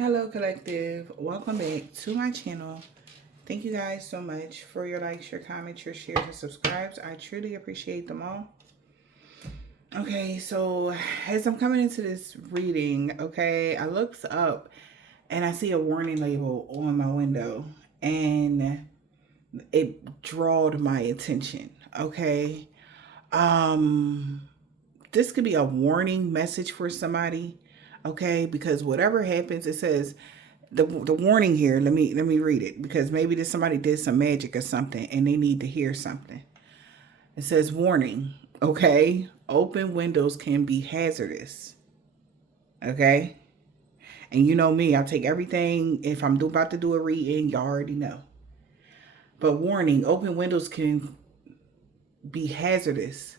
Hello collective, welcome back to my channel. Thank you guys so much for your likes, your comments, your shares, and subscribes. I truly appreciate them all. Okay, so as I'm coming into this reading, okay, I looked up and I see a warning label on my window and it drawed my attention. Okay. This could be a warning message for somebody, okay? Because whatever happens, it says the warning here. Let me read it, because maybe there's somebody did some magic or something and they need to hear something. It says warning, okay? Open windows can be hazardous. Okay? And you know me, I'll take everything. If I'm about to do a reading, y'all already know. But warning, open windows can be hazardous.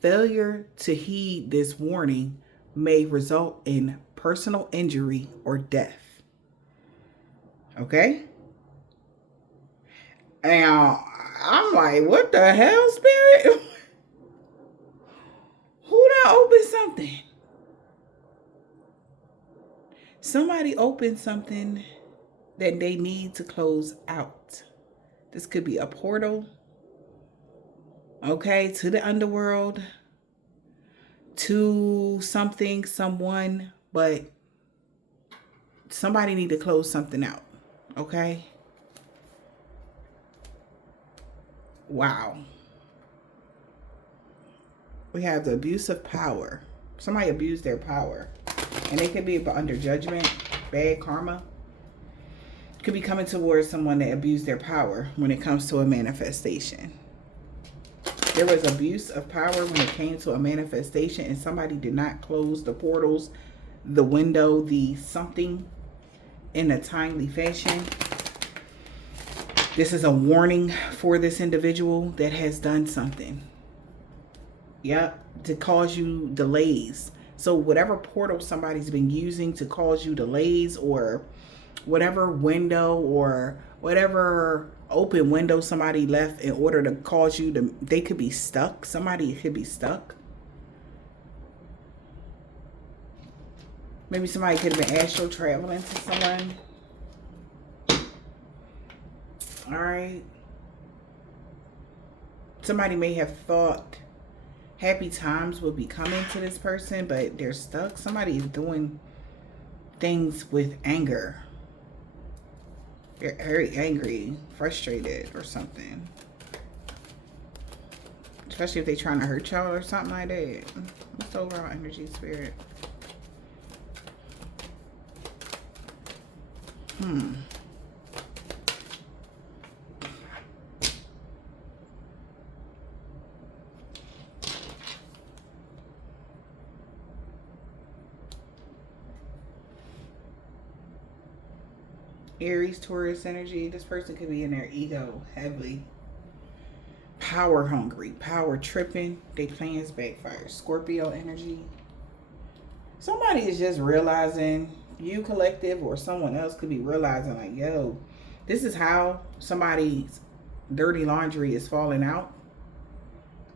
Failure to heed this warning may result in personal injury or death. Okay? And I'm like, what the hell, spirit? Who done opened something? Somebody opened something that they need to close out. This could be a portal, okay, to the underworld, to something, someone, but somebody need to close something out, okay? Wow. We have the abuse of power. Somebody abused their power. And they could be under judgment, bad karma. Could be coming towards someone that abused their power when it comes to a manifestation. There was abuse of power when it came to a manifestation and somebody did not close the portals, the window, the something in a timely fashion. This is a warning for this individual that has done something. Yep, to cause you delays. So whatever portal somebody's been using to cause you delays, or whatever window or whatever open window somebody left in order to cause you to, they could be stuck. Somebody could be stuck. Maybe somebody could have been astral traveling to someone. All right. Somebody may have thought happy times will be coming to this person, but they're stuck. Somebody is doing things with anger. They're very angry, frustrated, or something. Especially if they're trying to hurt y'all or something like that. What's the overall energy, spirit? Aries, Taurus energy. This person could be in their ego heavily. Power hungry, power tripping. They plans backfire. Scorpio energy. Somebody is just realizing, you collective or someone else could be realizing like, yo, this is how somebody's dirty laundry is falling out.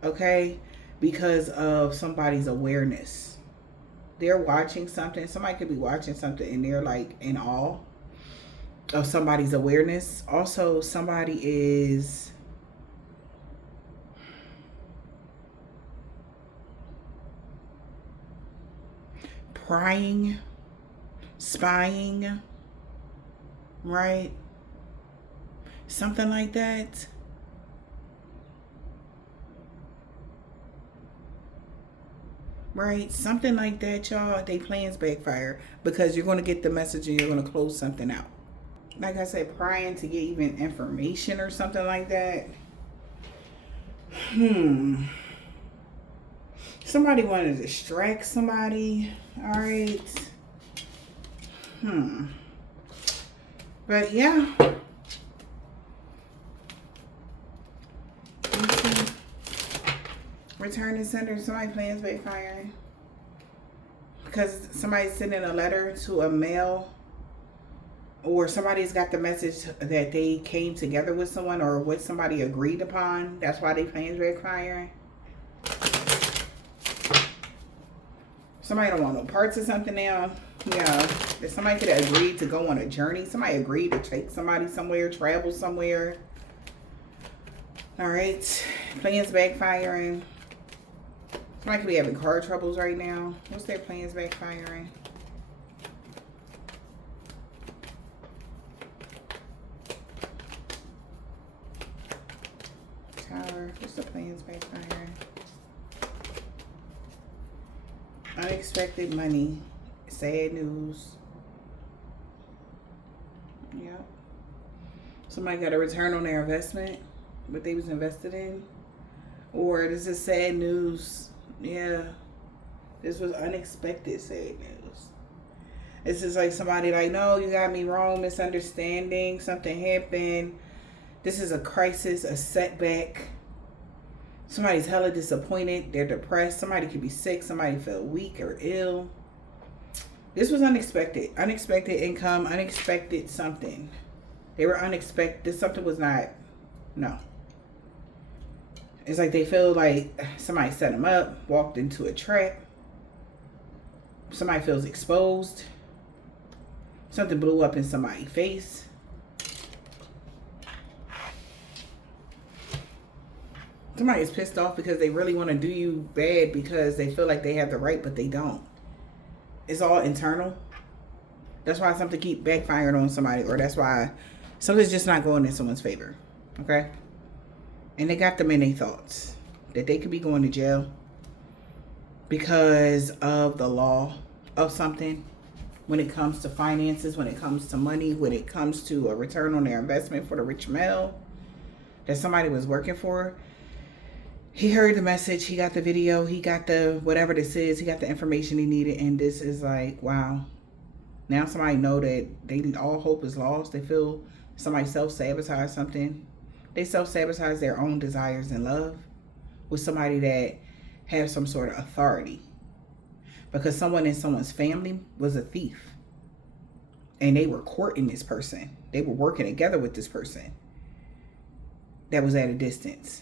Okay? Because of somebody's awareness. They're watching something. Somebody could be watching something and they're like in awe of somebody's awareness. Also, somebody is prying, spying, right? Something like that. Right? Something like that, y'all. They plans backfire because you're going to get the message and you're going to close something out. Like I said, prying to get even information or something like that. Somebody wanted to distract somebody. All right. But yeah. Return to sender. Somebody plans backfiring. Because somebody's sending a letter to a mail, or somebody's got the message that they came together with someone or what somebody agreed upon. That's why they plans backfiring. Somebody don't want no parts of something now. Yeah. If somebody could have agreed to go on a journey. Somebody agreed to take somebody somewhere, travel somewhere. All right. Plans backfiring. Somebody could be having car troubles right now. What's their plans backfiring? Tower. What's the plans backfiring? Unexpected money. Sad news. Yep. Somebody got a return on their investment. What they was invested in. Or this is sad news. Yeah. This was unexpected sad news. This is like somebody like, no, you got me wrong, misunderstanding. Something happened. This is a crisis, a setback. Somebody's hella disappointed. They're depressed. Somebody could be sick. Somebody felt weak or ill. This was unexpected. Unexpected income. Unexpected something. They were unexpected. Something was not. No. It's like they feel like somebody set them up. Walked into a trap. Somebody feels exposed. Something blew up in somebody's face. Somebody is pissed off because they really want to do you bad because they feel like they have the right, but they don't. It's all internal. That's why something keep backfiring on somebody, or that's why something's just not going in someone's favor. Okay? And they got them in their thoughts that they could be going to jail because of the law of something. When it comes to finances, when it comes to money, when it comes to a return on their investment for the rich male that somebody was working for. He heard the message, he got the video, he got the whatever this is, he got the information he needed, and this is like, wow. Now somebody know that all hope is lost. They feel somebody self-sabotage something. They self-sabotage their own desires and love with somebody that has some sort of authority. Because someone in someone's family was a thief. And they were courting this person. They were working together with this person that was at a distance.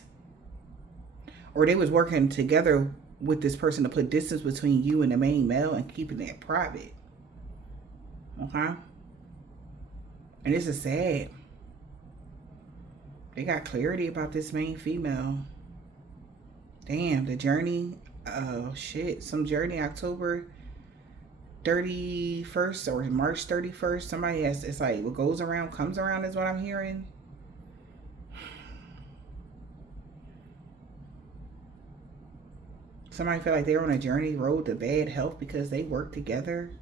Or they was working together with this person to put distance between you and the main male and keeping that private. Okay? And this is sad. They got clarity about this main female. Damn, the journey. Oh, shit. Some journey October 31st or March 31st. Somebody has, it's like what goes around comes around is what I'm hearing. Somebody feel like they're on a journey road to bad health because they work together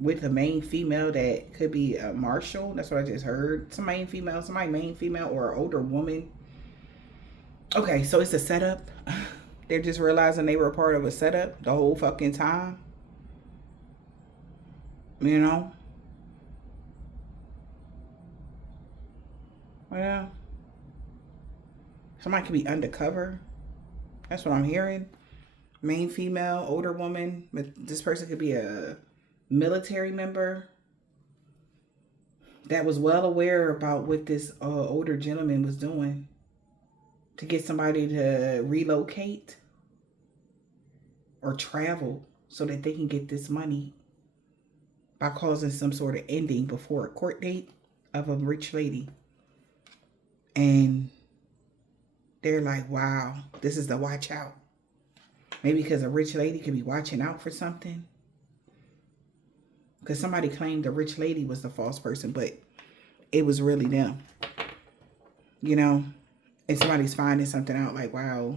with a main female that could be a marshal. That's what I just heard. Somebody main female or an older woman. Okay, so it's a setup. They're just realizing they were a part of a setup the whole fucking time. You know? Well, somebody could be undercover. That's what I'm hearing. Main female, older woman. But this person could be a military member that was well aware about what this older gentleman was doing to get somebody to relocate or travel so that they can get this money by causing some sort of ending before a court date of a rich lady. And they're like, wow, this is the watch out. Maybe because a rich lady could be watching out for something. Because somebody claimed the rich lady was the false person, but it was really them. You know? And somebody's finding something out like, wow.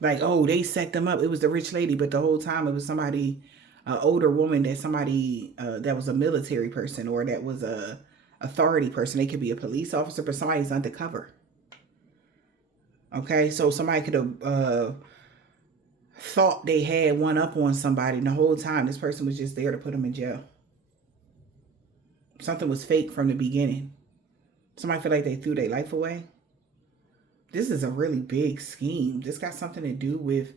Like, oh, they set them up. It was the rich lady, but the whole time it was somebody, an older woman that somebody, that was a military person or that was a authority person. They could be a police officer, but somebody's undercover. Okay, so somebody could have thought they had one up on somebody, and the whole time this person was just there to put them in jail. Something was fake from the beginning. Somebody feel like they threw their life away. This is a really big scheme. This got something to do with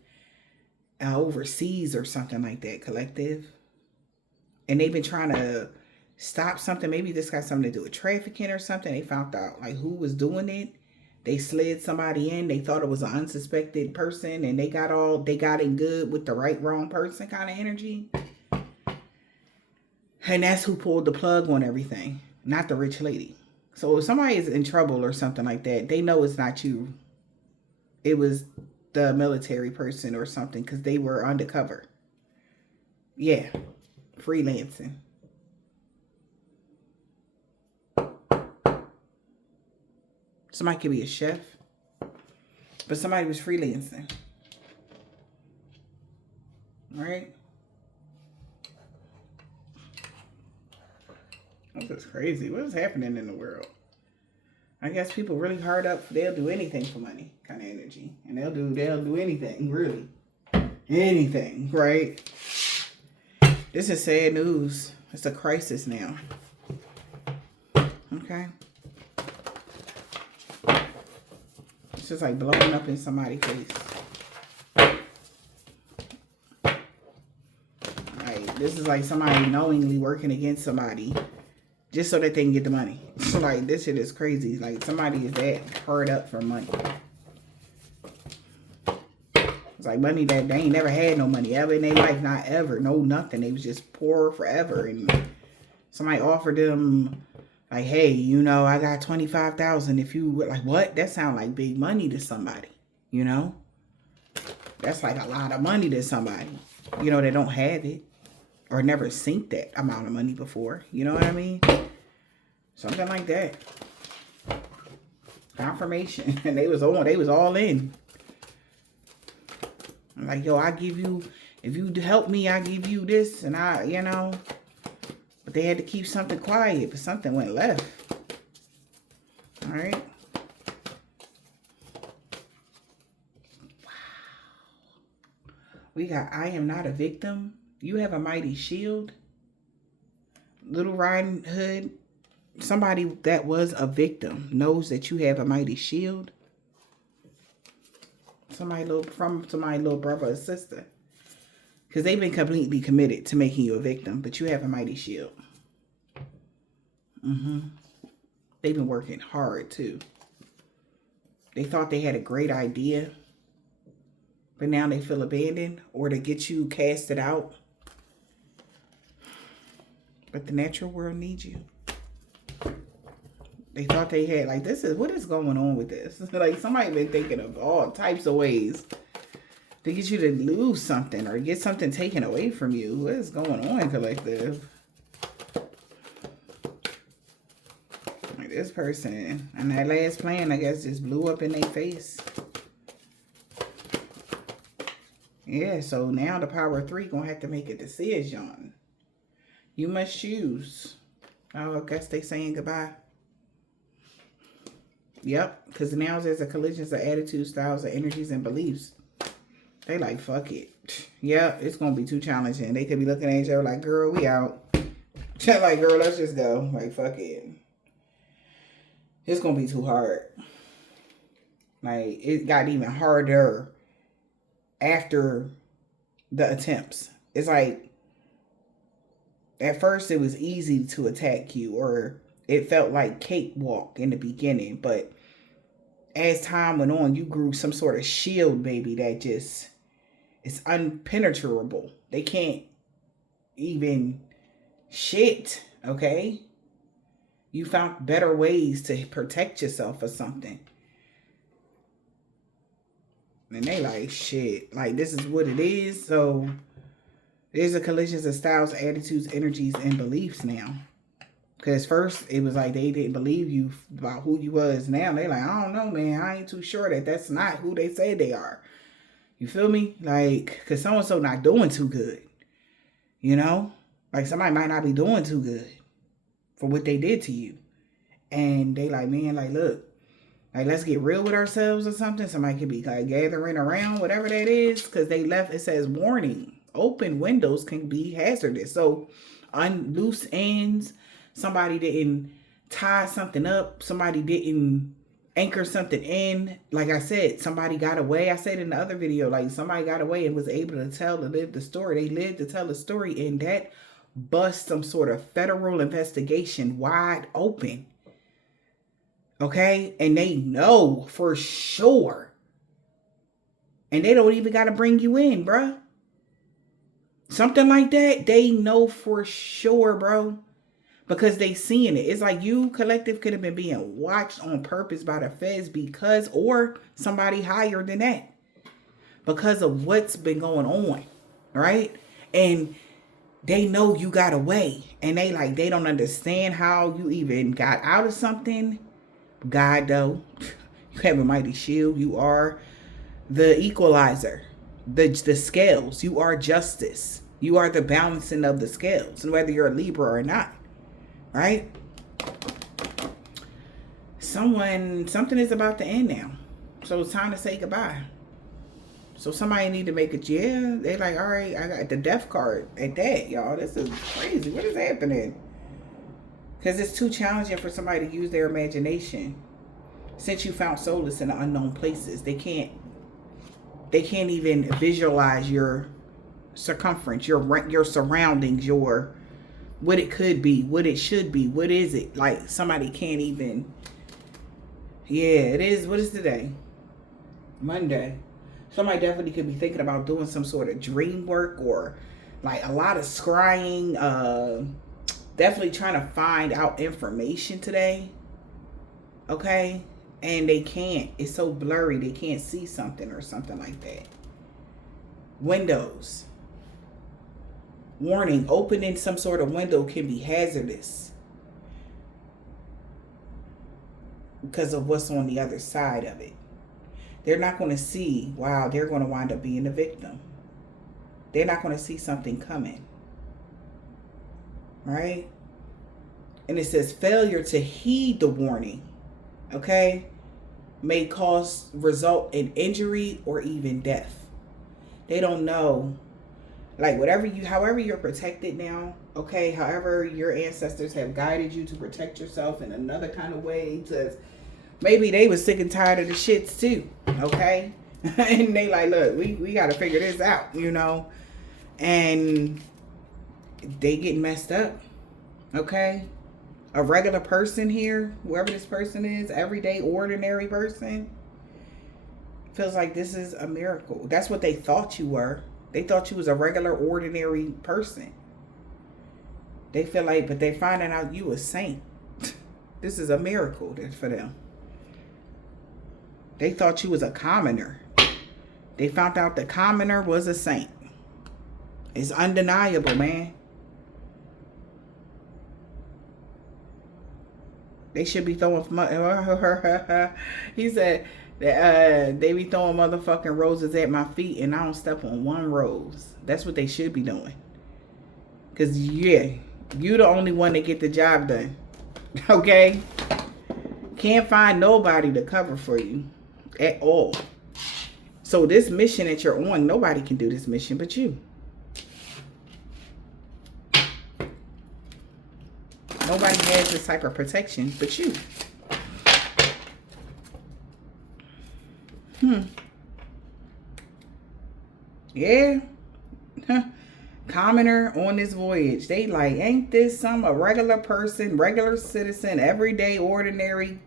overseas or something like that, collective. And they've been trying to stop something. Maybe this got something to do with trafficking or something. They found out like who was doing it. They slid somebody in. They thought it was an unsuspected person, and they got in good with the wrong person kind of energy. And that's who pulled the plug on everything, not the rich lady. So if somebody is in trouble or something like that, they know it's not you. It was the military person or something, because they were undercover. Yeah, freelancing. Somebody could be a chef, but somebody was freelancing. Right? This is crazy. What is happening in the world? I guess people really hard up. They'll do anything for money, kind of energy, and they'll do anything, really, anything. Right? This is sad news. It's a crisis now. Okay. It's just like blowing up in somebody's face. Like, this is like somebody knowingly working against somebody just so that they can get the money. So like, this shit is crazy. Like, somebody is that hard up for money. It's like money that they ain't never had no money ever in their life. Not ever. No, nothing. They was just poor forever. And somebody offered them, like, hey, you know, I got $25,000 if you, like, what? That sound like big money to somebody, you know? That's like a lot of money to somebody, you know, that don't have it or never seen that amount of money before. You know what I mean? Something like that. Confirmation. And they was all in. I'm like, yo, I give you, if you help me, I give you this. And I, you know, but they had to keep something quiet, but something went left. All right. Wow. We got, I am not a victim. You have a mighty shield. Little Riding Hood. Somebody that was a victim knows that you have a mighty shield. Somebody little brother or sister. Because they've been completely committed to making you a victim. But you have a mighty shield. They've been working hard too. They thought they had a great idea. But now they feel abandoned. Or to get you casted out. But the natural world needs you. They thought they had, like, what is going on with this? Like, somebody been thinking of all types of ways to get you to lose something or get something taken away from you. What is going on, collective? Like, this person and that last plan, I guess, just blew up in their face. Yeah, so now the power of 3 gonna have to make a decision. You must choose. Oh, I guess they saying goodbye. Yep, because now there's a collision of attitudes, styles, and energies and beliefs. They like, fuck it. Yeah, it's going to be too challenging. They could be looking at each other like, girl, we out. Like, girl, let's just go. Like, fuck it. It's going to be too hard. Like, it got even harder after the attempts. It's like, at first it was easy to attack you, or it felt like cakewalk in the beginning, but as time went on, you grew some sort of shield, baby, that just is unpenetrable. They can't even shit, okay? You found better ways to protect yourself or something. And they like, shit, like, this is what it is. So there's a collision of styles, attitudes, energies, and beliefs now. Because first, it was like they didn't believe you about who you was. Now, they like, I don't know, man. I ain't too sure that that's not who they say they are. You feel me? Like, because so-and-so not doing too good. You know? Like, somebody might not be doing too good for what they did to you. And they like, man, like, look. Like, let's get real with ourselves or something. Somebody could be, like, gathering around, whatever that is. Because they left, it says, warning. Open windows can be hazardous. So, loose ends. Somebody didn't tie something up. Somebody didn't anchor something in. Like I said, somebody got away. I said in the other video, like, somebody got away and was able to live the story. They lived to tell the story, and that bust some sort of federal investigation wide open. Okay? And they know for sure. And they don't even got to bring you in, bruh. Something like that, they know for sure, bro. Because they seeing it. It's like you collective could have been being watched on purpose by the feds because, or somebody higher than that. Because of what's been going on. Right? And they know you got away. And they don't understand how you even got out of something. God, though, you have a mighty shield. You are the equalizer. The scales. You are justice. You are the balancing of the scales. And whether you're a Libra or not. Right? Something is about to end now. So it's time to say goodbye. So somebody need to make it. Yeah, they like, all right, I got the death card at that, y'all. This is crazy. What is happening? Because it's too challenging for somebody to use their imagination. Since you found solace in the unknown places, they can't even visualize your circumference, your surroundings, your what it could be, what it should be, what is it? Like somebody can't even. Yeah, it is. What is today? Monday. Somebody definitely could be thinking about doing some sort of dream work or like a lot of scrying. Definitely trying to find out information today. Okay? And they can't. It's so blurry. They can't see something or something like that. Windows. Warning, opening some sort of window can be hazardous. Because of what's on the other side of it. They're not going to see, wow, they're going to wind up being the victim. They're not going to see something coming. Right? And it says failure to heed the warning, okay, may result in injury or even death. They don't know. Like however you're protected now, okay, however your ancestors have guided you to protect yourself in another kind of way, to maybe they was sick and tired of the shits too, okay? And they like, look, we got to figure this out, you know? And they get messed up, okay? A regular person here, whoever this person is, everyday, ordinary person, feels like this is a miracle. That's what they thought you were. They thought you was a regular, ordinary person. They feel like, but they finding out you a saint. This is a miracle for them. They thought you was a commoner. They found out the commoner was a saint. It's undeniable, man. They should be throwing. He said that they be throwing motherfucking roses at my feet, and I don't step on one rose. That's what they should be doing. Cause yeah, you the only one that get the job done. Okay, can't find nobody to cover for you at all. So this mission that you're on, nobody can do this mission but you. Nobody has this type of protection but you. Yeah. Commoner on this voyage. They like, ain't this a regular person, regular citizen, everyday, ordinary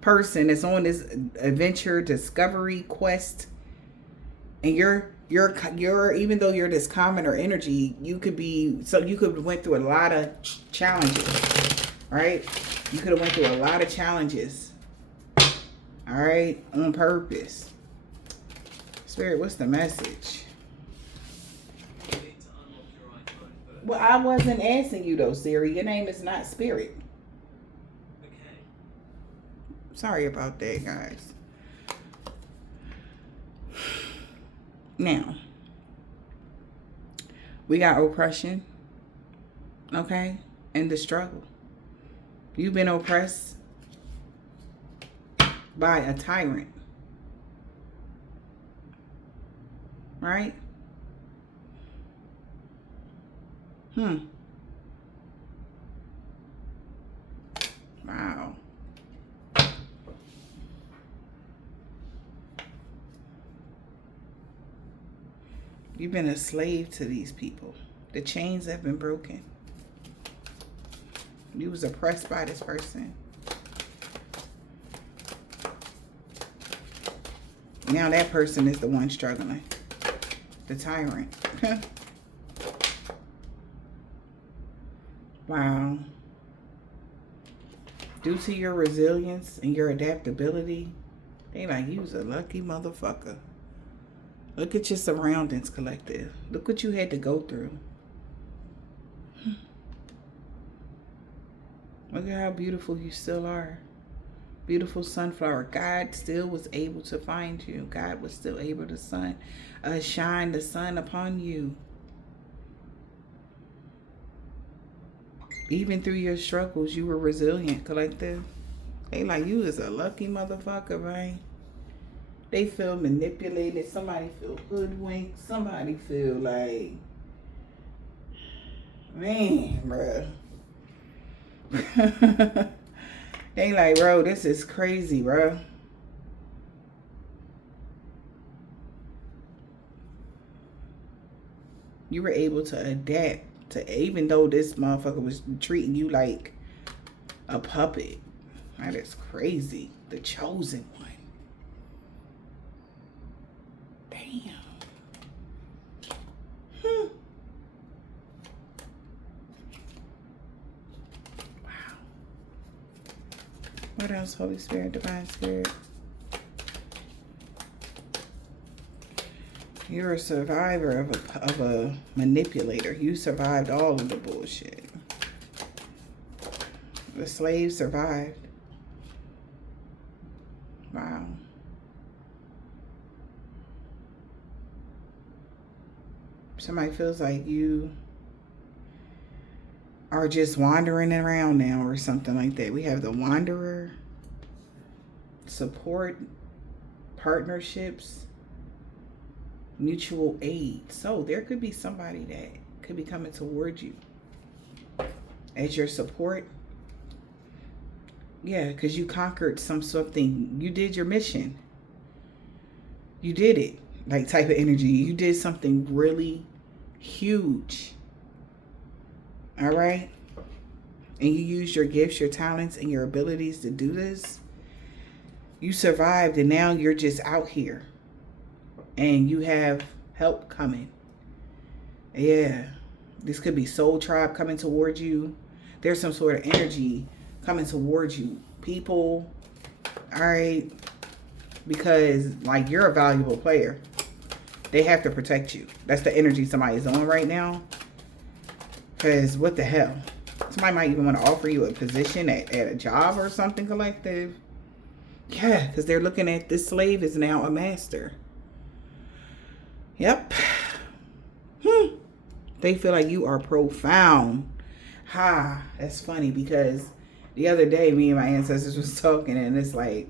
person that's on this adventure, discovery, quest. And you're even though you're this commoner energy, you could went through a lot of challenges, right? You could have went through a lot of challenges, all right, on purpose. Spirit, what's the message? Well, I wasn't asking you though, Siri. Your name is not Spirit. Okay. Sorry about that, guys. Now, we got oppression, okay, and the struggle. You've been oppressed by a tyrant, right? Wow. You've been a slave to these people. The chains have been broken. You was oppressed by this person. Now that person is the one struggling. The tyrant. Wow. Due to your resilience and your adaptability, they like, you was a lucky motherfucker. Look at your surroundings, collective. Look what you had to go through. Look at how beautiful you still are. Beautiful sunflower. God still was able to find you. God was still able to shine the sun upon you. Even through your struggles, you were resilient, collective. They like, you is a lucky motherfucker, right? They feel manipulated. Somebody feel hoodwinked. Somebody feel like, man, bruh. They like, bro, this is crazy, bro. You were able to adapt to, even though this motherfucker was treating you like a puppet. That is crazy. The chosen one. Damn. Wow. What else, Holy Spirit, Divine Spirit? You're a survivor of a manipulator. You survived all of the bullshit. The slave survived. Wow. Somebody feels like you are just wandering around now or something like that. We have the wanderer, support, partnerships, mutual aid. So there could be somebody that could be coming towards you as your support. Yeah, because you conquered something. You did your mission. You did it. Like type of energy. You did something really huge. All right? And you used your gifts, your talents, and your abilities to do this. You survived, and now you're just out here. And you have help coming. Yeah. This could be soul tribe coming towards you. There's some sort of energy coming towards you. People. All right. Because, like, you're a valuable player. They have to protect you. That's the energy somebody's on right now. Because what the hell? Somebody might even want to offer you a position at a job or something, collective. Yeah, because they're looking at this slave is now a master. Yep. They feel like you are profound. Ha, that's funny because the other day me and my ancestors was talking, and it's like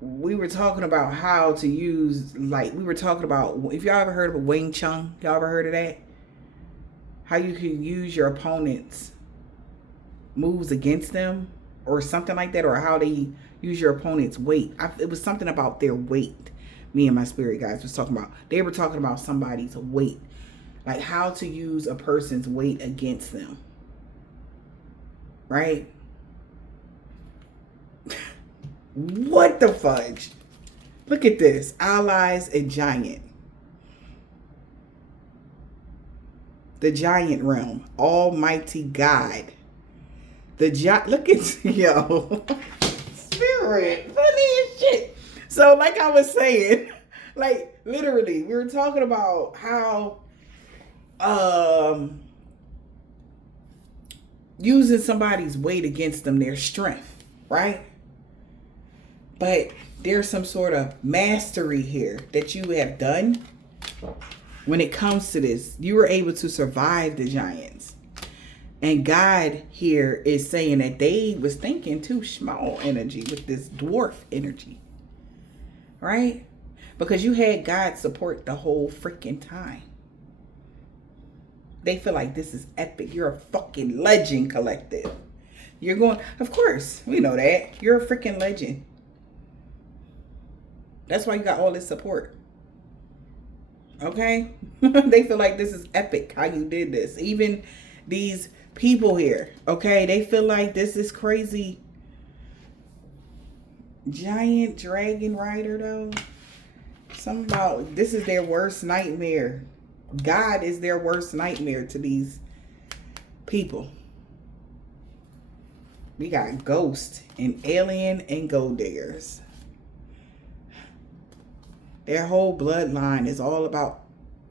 we were talking about how to use, like we were talking about, if y'all ever heard of a Wing Chun, y'all ever heard of that? How you can use your opponent's moves against them or something like that, or how they use your opponent's weight. It was something about their weight. Me and my spirit guys was talking about. They were talking about somebody's weight. Like how to use a person's weight against them. Right? What the fudge? Look at this. Allies and giant. The giant realm. Almighty God. The giant. Look at, yo. Spirit. Funny as shit. So like I was saying, like literally, we were talking about how using somebody's weight against them, their strength, right? But there's some sort of mastery here that you have done when it comes to this. You were able to survive the giants. And God here is saying that they was thinking too small energy with this dwarf energy. Right? Because you had God support the whole freaking time. They feel like this is epic. You're a fucking legend, collective. You're going, of course, we know that. You're a freaking legend. That's why you got all this support. Okay? They feel like this is epic how you did this. Even these people here, okay? They feel like this is crazy. giant dragon rider though. Something about this is their worst nightmare. God is their worst nightmare to these people. We got ghost and alien and gold diggers. Their whole bloodline is all about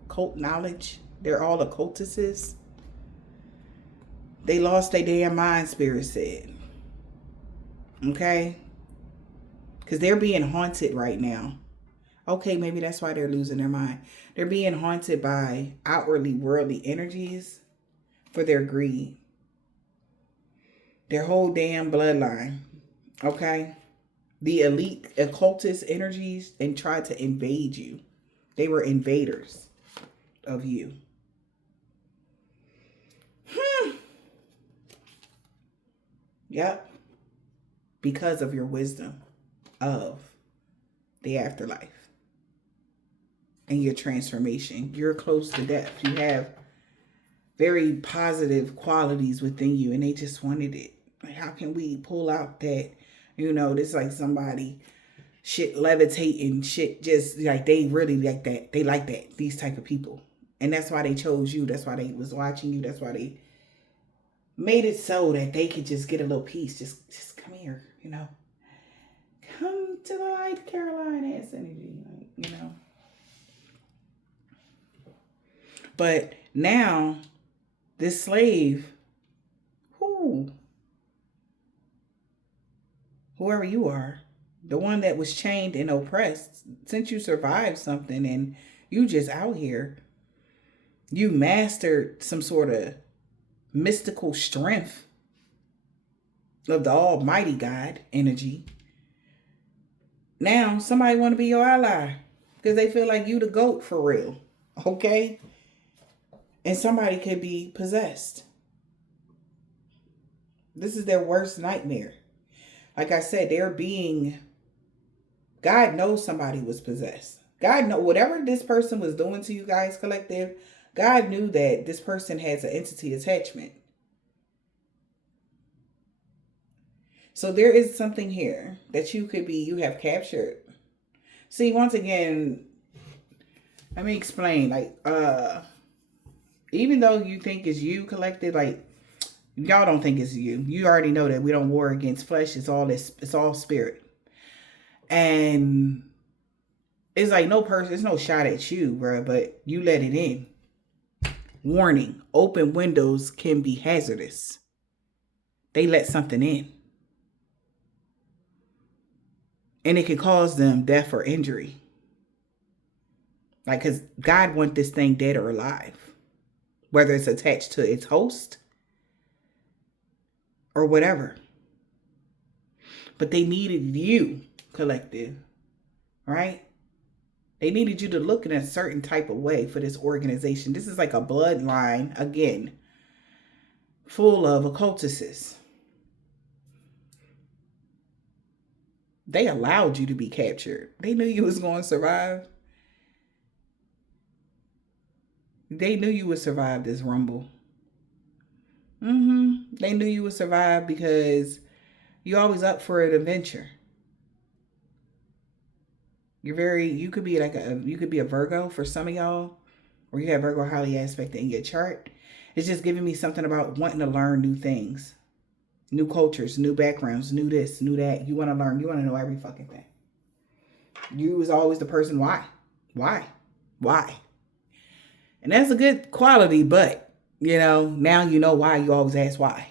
cult knowledge. They're all occultists. They lost their damn mind, Spirit said. Okay? Because they're being haunted right now. Okay, maybe that's why they're losing their mind. They're being haunted by outwardly worldly energies for their greed. Their whole damn bloodline. Okay? The elite occultist energies and tried to invade you. They were invaders of you. Yep. Because of your wisdom of the afterlife and your transformation. You're close to death. You have very positive qualities within you and they just wanted it. Like, how can we pull out that, this like somebody shit levitating, shit just like they really like that. They like that, these type of people. And that's why they chose you. That's why they was watching you. That's why they made it so that they could just get a little piece. Just come here, Come to the light, Caroline ass energy, But now, this slave, whoever you are, the one that was chained and oppressed, since you survived something and you just out here, you mastered some sort of mystical strength of the almighty God energy. Now somebody want to be your ally because they feel like you the GOAT for real. Okay? And somebody could be possessed. This is their worst nightmare. Like I said, God knows somebody was possessed. God know whatever this person was doing to you guys collective, God knew that this person has an entity attachment. So there is something here that you have captured. See, once again, let me explain. Like, even though you think it's you collected, like, y'all don't think it's you. You already know that we don't war against flesh. It's all spirit. And it's like it's no shot at you, bro, but you let it in. Warning, open windows can be hazardous. They let something in. And it can cause them death or injury. Like, because God wants this thing dead or alive. Whether it's attached to its host or whatever. But they needed you, collective. Right? They needed you to look in a certain type of way for this organization. This is like a bloodline, again, full of occultists. They allowed you to be captured. They knew you was going to survive. They knew you would survive this rumble. They knew you would survive because you're always up for an adventure. You could be a Virgo for some of y'all, or you have Virgo highly aspected in your chart. It's just giving me something about wanting to learn new things, new cultures, new backgrounds, new this, new that. You want to learn, you want to know every fucking thing. You was always the person, why? And that's a good quality, but, now you know why. You always ask why.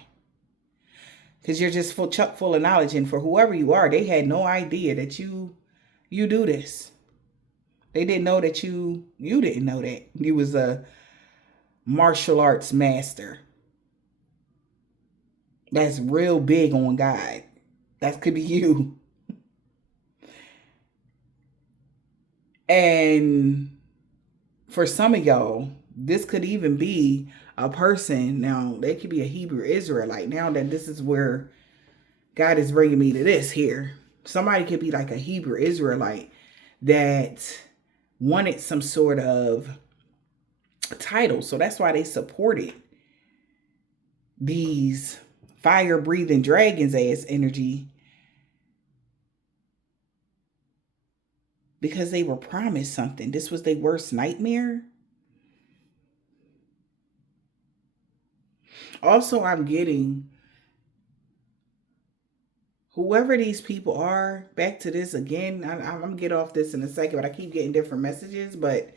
Because you're just chock full of knowledge. And for whoever you are, they had no idea that you do this. They didn't know that you didn't know that. You was a martial arts master. That's real big on God. That could be you. And for some of y'all, this could even be a person. Now, they could be a Hebrew Israelite. Now that this is where God is bringing me to this here. Somebody could be like a Hebrew Israelite that wanted some sort of title. So that's why they supported these fire-breathing dragons as energy because they were promised something. This was their worst nightmare. Also, I'm getting whoever these people are, back to this again. I'm going to get off this in a second, but I keep getting different messages. But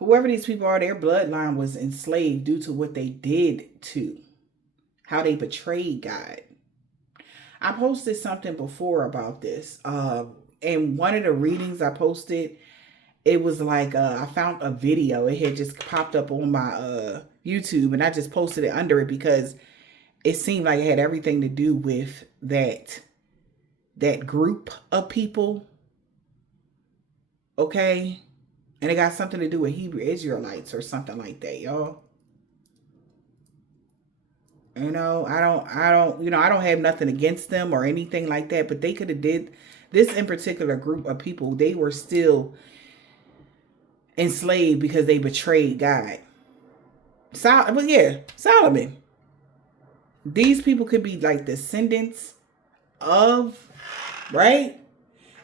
whoever these people are, their bloodline was enslaved due to what they did to, how they betrayed God. I posted something before about this. And one of the readings I posted, it was like, I found a video. It had just popped up on my YouTube, and I just posted it under it because it seemed like it had everything to do with that group of people. Okay. And it got something to do with Hebrew Israelites or something like that, y'all. You know, I don't have nothing against them or anything like that, but they could have did this in particular group of people. They were still enslaved because they betrayed God. But yeah, Solomon. These people could be like descendants of, right?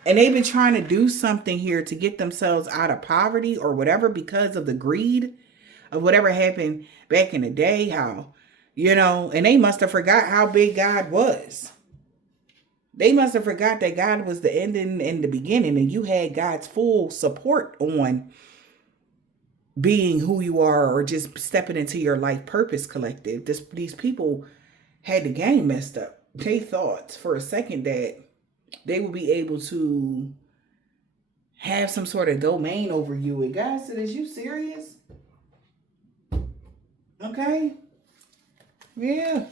And they've been trying to do something here to get themselves out of poverty or whatever because of the greed of whatever happened back in the day. How, you know, and they must have forgot how big God was. They must have forgot that God was the ending and the beginning, and you had God's full support on being who you are or just stepping into your life purpose collective. These people had the game messed up. They thought for a second that they would be able to have some sort of domain over you. And God said, is you serious? Okay. Yeah.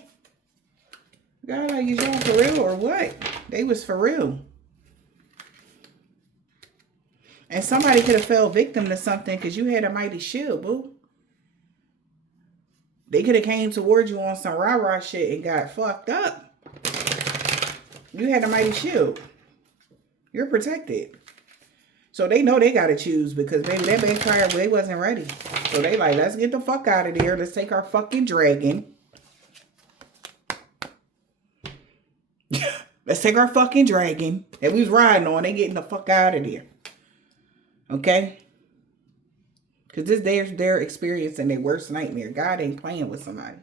God, like, is y'all for real or what? They was for real. And somebody could have fell victim to something because you had a mighty shield, boo. They could have came towards you on some rah-rah shit and got fucked up. You had a mighty shield. You're protected. So they know they got to choose because maybe that backfire, they wasn't ready. So they like, let's get the fuck out of there. Let's take our fucking dragon. Let's take our fucking dragon that we was riding on. They getting the fuck out of there. Okay? Because this is their experience and their worst nightmare. God ain't playing with somebody.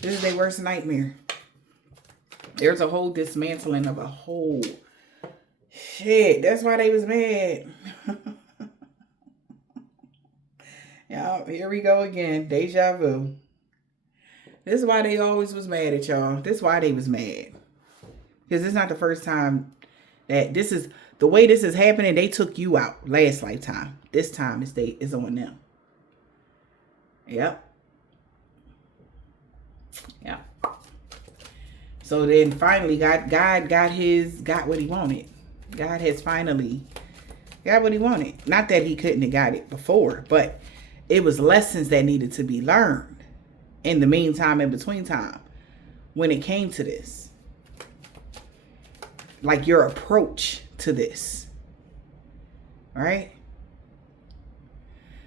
This is their worst nightmare. There's a whole dismantling of a whole shit. That's why they was mad. Y'all, here we go again. Deja vu. This is why they always was mad at y'all. This is why they was mad. Because it's not the first time that this is the way this is happening. They took you out last lifetime. This time it's on them. Yep. Yeah. So then finally God got what he wanted. God has finally got what he wanted. Not that he couldn't have got it before, but it was lessons that needed to be learned in the meantime, in between time, when it came to this. Like your approach to this. Right?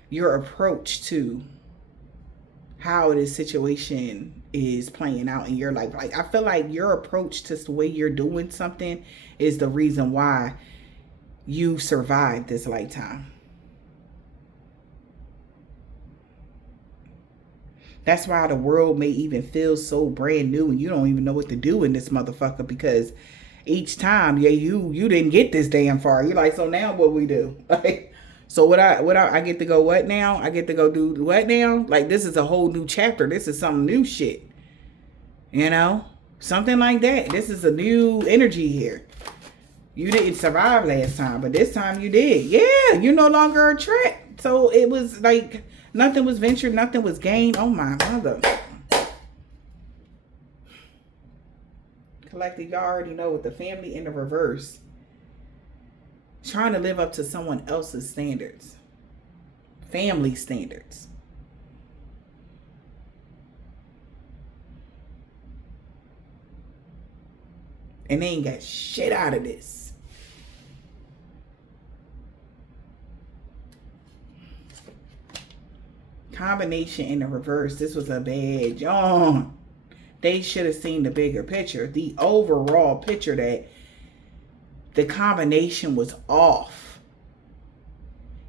Your approach to how this situation is playing out in your life. Like, I feel like your approach to the way you're doing something is the reason why you survived this lifetime. That's why the world may even feel so brand new and you don't even know what to do in this motherfucker, because each time, yeah, you didn't get this damn far. You're like, so now what we do? Like, so I get to go what now? I get to go do what now? Like, this is a whole new chapter. This is some new shit. You know? Something like that. This is a new energy here. You didn't survive last time, but this time you did. Yeah, you're no longer a threat. So it was like nothing was ventured, nothing was gained. Oh my mother. Collective, y'all already know, with the family in the reverse, trying to live up to someone else's standards, family standards. And they ain't got shit out of this. Combination in the reverse. This was a bad John. They should have seen the bigger picture. The overall picture that the combination was off.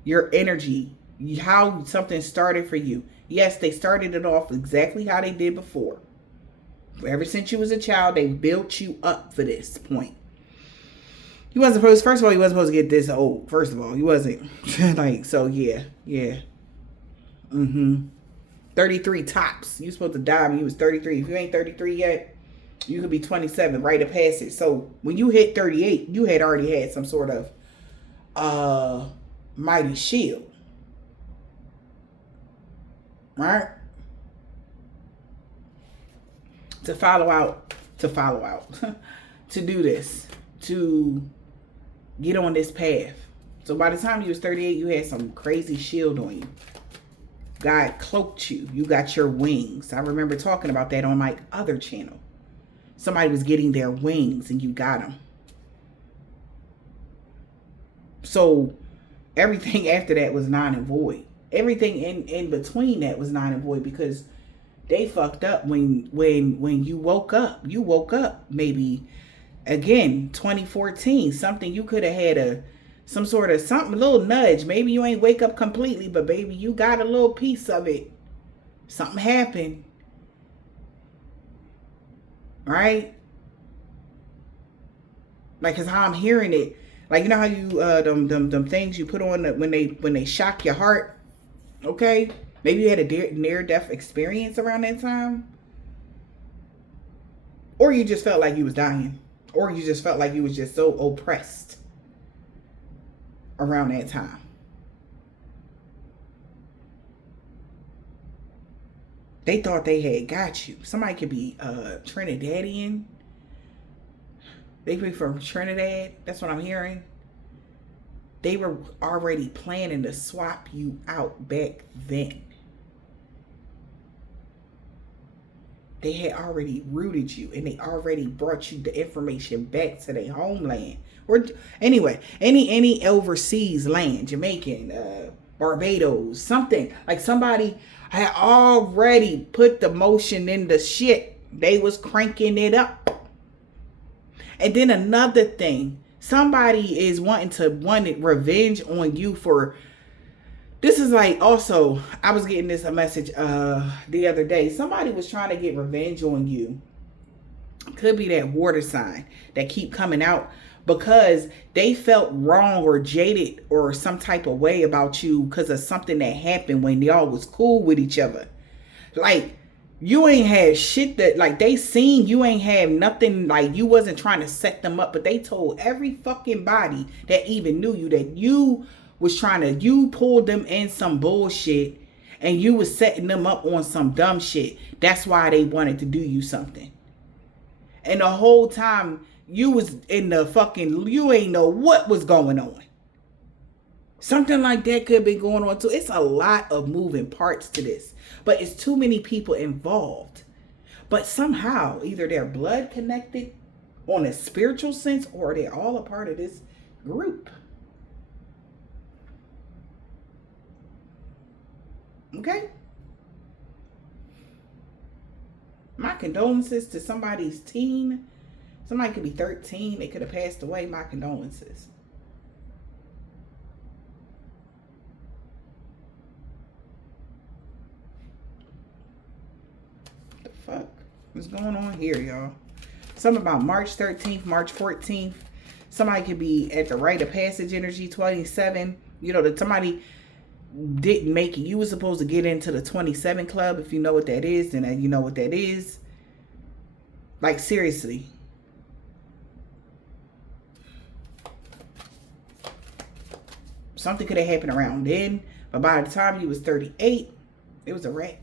your energy, how something started for you. Yes, they started it off exactly how they did before. Ever since you was a child, they built you up for this point. He wasn't supposed, first of all, he wasn't supposed to get this old. First of all, he wasn't. Like, so yeah. 33 tops. You supposed to die when you was 33. If you ain't 33 yet, you could be 27, rite of passage. So when you hit 38, you had already had some sort of mighty shield. Right? To follow out, to do this, to get on this path. So by the time you was 38, you had some crazy shield on you. God cloaked you. You got your wings. I remember talking about that on my other channel. Somebody was getting their wings and you got them. So everything after that was non and void. Everything in between that was non and void, because they fucked up when you woke up. You woke up maybe again 2014. Something you could have had some sort of something, a little nudge. Maybe you ain't wake up completely, but baby, you got a little piece of it. Something happened. Right? Like, cause how I'm hearing it, like, you know how you them things you put on when they shock your heart. Okay, maybe you had a near-death experience around that time, or you just felt like you was dying, or you just felt like you was just so oppressed around that time. They thought they had got you. Somebody could be Trinidadian. They be from Trinidad. That's what I'm hearing. They were already planning to swap you out back then. They had already rooted you, and they already brought you the information back to their homeland. Or anyway, any overseas land, Jamaican, Barbados, something. Like somebody had already put the motion in the shit. They was cranking it up. And then another thing, somebody is wanting revenge on you for, this is like, also, I was getting a message the other day. Somebody was trying to get revenge on you. Could be that water sign that keep coming out because they felt wrong or jaded or some type of way about you because of something that happened when y'all was cool with each other. Like, you ain't had shit that, like, they seen you ain't have nothing, like, you wasn't trying to set them up, but they told every fucking body that even knew you that you was trying to, you pulled them in some bullshit and you was setting them up on some dumb shit. That's why they wanted to do you something. And the whole time you was in the fucking, you ain't know what was going on. Something like that could be going on too. It's a lot of moving parts to this, but it's too many people involved. But somehow, either they're blood connected on a spiritual sense, or they're all a part of this group. Okay? My condolences to somebody's teen. Somebody could be 13. They could have passed away. My condolences. The fuck? What's going on here, y'all? Something about March 13th, March 14th. Somebody could be at the rite of passage energy 27. You know, that somebody didn't make it. You were supposed to get into the 27 club. If you know what that is, then you know what that is. Like, seriously. Something could have happened around then, but by the time you was 38, it was a wrap.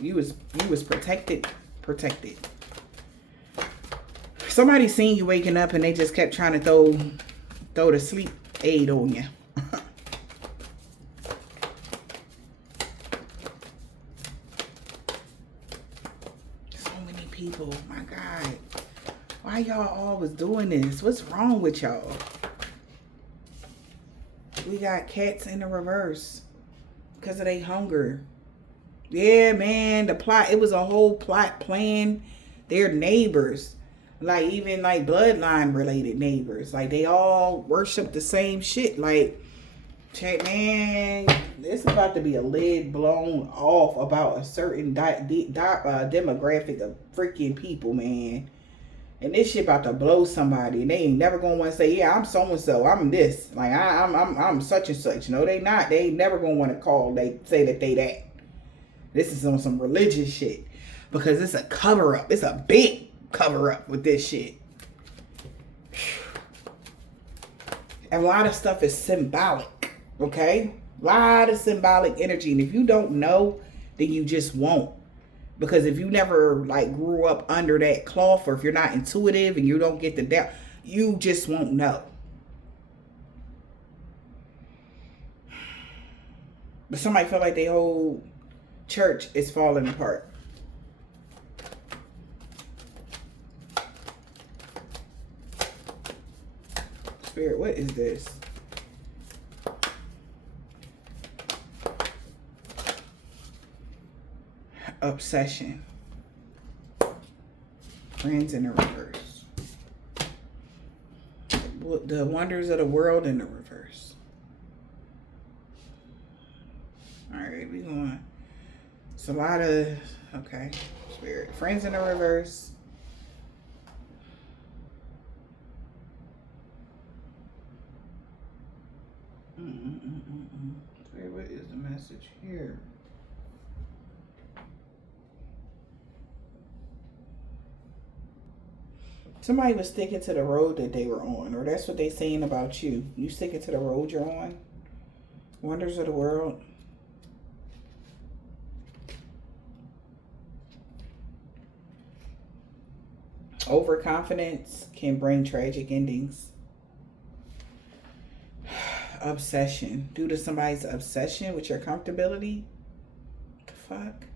You was protected. Somebody seen you waking up and they just kept trying to throw the sleep aid on you. So many people, my God. Why y'all always doing this? What's wrong with y'all? We got cats in the reverse because of their hunger. Yeah, man, the plot, it was a whole plot plan. They're neighbors. Like, even like bloodline related neighbors. Like, they all worship the same shit. Like, check, man, it's about to be a lid blown off about a certain demographic of freaking people, man. And this shit about to blow somebody, and they ain't never gonna want to say, "Yeah, I'm so and so, I'm this, like I'm such and such." No, they not. They ain't never gonna want to call. They say that they that. This is on some religious shit because it's a cover up. It's a big cover up with this shit. And a lot of stuff is symbolic. Okay, a lot of symbolic energy, and if you don't know, then you just won't. Because if you never like grew up under that cloth, or if you're not intuitive and you don't get the doubt, you just won't know. But somebody feel like their whole church is falling apart. Spirit, what is this? Obsession. Friends in the reverse. The wonders of the world in the reverse. Alright, we going. It's a lot of, okay, Spirit. Friends in the reverse. Spirit, what is the message here? Somebody was sticking to the road that they were on, or that's what they saying about you. You sticking to the road you're on. Wonders of the world. Overconfidence can bring tragic endings. Obsession. Due to somebody's obsession with your comfortability. What the fuck?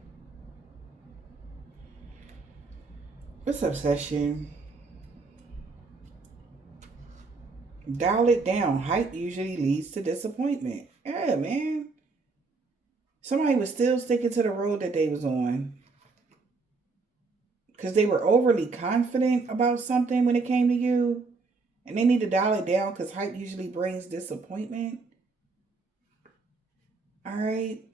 What's obsession? Dial it down. Hype usually leads to disappointment. Yeah, man. Somebody was still sticking to the road that they was on. Because they were overly confident about something when it came to you. And they need to dial it down because hype usually brings disappointment. Alright.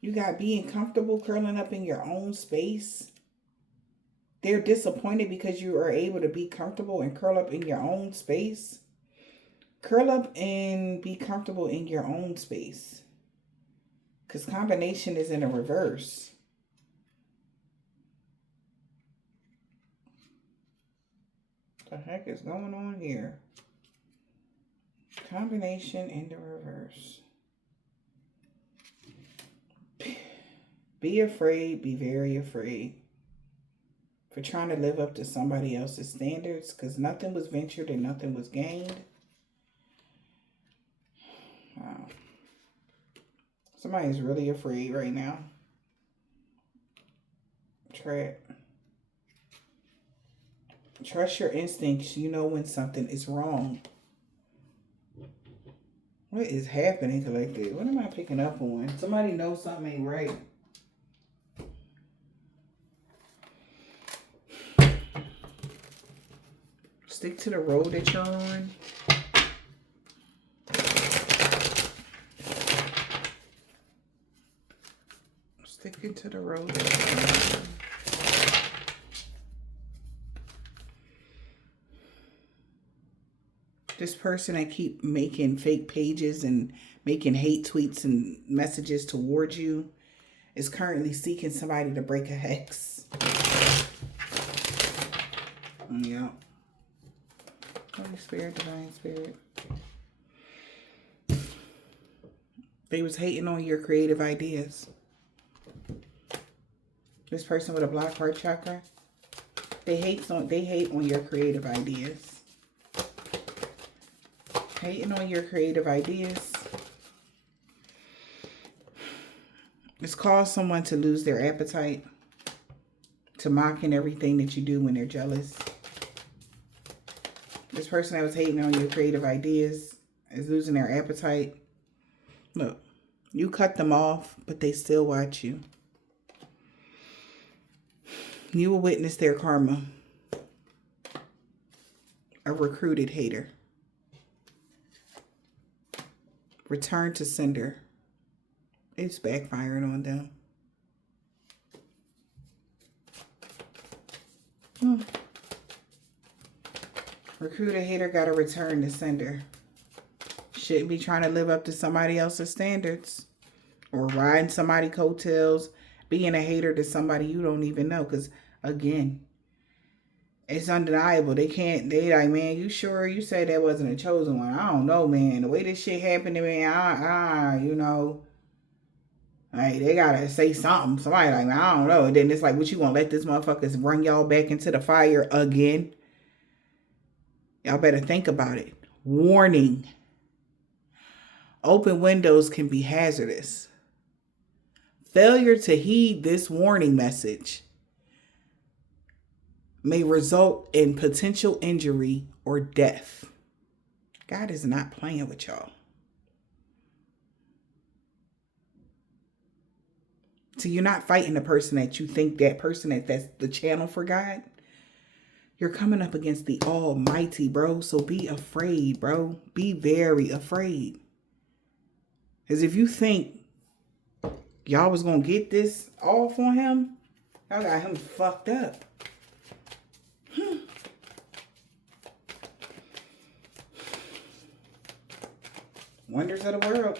You got being comfortable curling up in your own space. They're disappointed because you are able to be comfortable and curl up in your own space. Curl up and be comfortable in your own space. Because combination is in a reverse. What the heck is going on here? Combination in the reverse. Be afraid. Be very afraid. For trying to live up to somebody else's standards, because nothing was ventured and nothing was gained. Wow. Somebody's really afraid right now. Trust your instincts. You know when something is wrong. What is happening, collective? What am I picking up on? Somebody knows something ain't right. Stick to the road that you're on. Sticking to the road that you're on. This person that keep making fake pages and making hate tweets and messages towards you is currently seeking somebody to break a hex. Yeah. Holy Spirit, Divine Spirit. They was hating on your creative ideas. This person with a blocked heart chakra, they hate on your creative ideas. Hating on your creative ideas. It's caused someone to lose their appetite, to mocking everything that you do when they're jealous. This person that was hating on your creative ideas is losing their appetite. Look, you cut them off, but they still watch you. You will witness their karma. a recruited hater. Return to sender. It's backfiring on them. Recruited hater got to return to sender. Shouldn't be trying to live up to somebody else's standards. Or riding somebody's coattails. Being a hater to somebody you don't even know. Because, again, it's undeniable. They like, man, you sure you said that wasn't a chosen one? I don't know, man. The way this shit happened to me, you know. Like, they gotta say something. Somebody like, I don't know. And then it's like, what you gonna let this motherfuckers run y'all back into the fire again? Y'all better think about it. Warning. Open windows can be hazardous. Failure to heed this warning message may result in potential injury or death. God is not playing with y'all. So you're not fighting the person that you think that's the channel for God. You're coming up against the Almighty, bro. So be afraid, bro. Be very afraid. Because if you think y'all was going to get this off on him, y'all got him fucked up. Wonders of the world.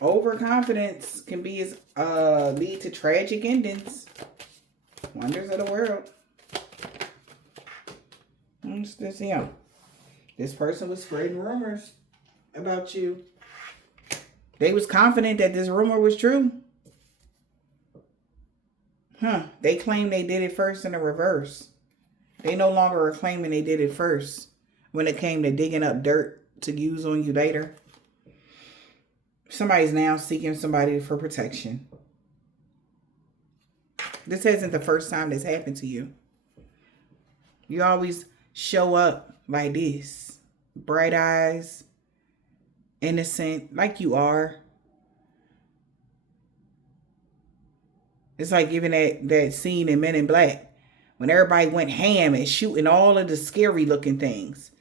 Overconfidence can be lead to tragic endings. Wonders of the world. What's this here? This person was spreading rumors about you. They was confident that this rumor was true. They claim they did it first in the reverse. They no longer are claiming they did it first when it came to digging up dirt to use on you later. Somebody's now seeking somebody for protection. This isn't the first time this happened to you. You always show up like this. Bright eyes. Innocent. Like you are. It's like giving that scene in Men in Black. When everybody went ham and shooting all of the scary looking things.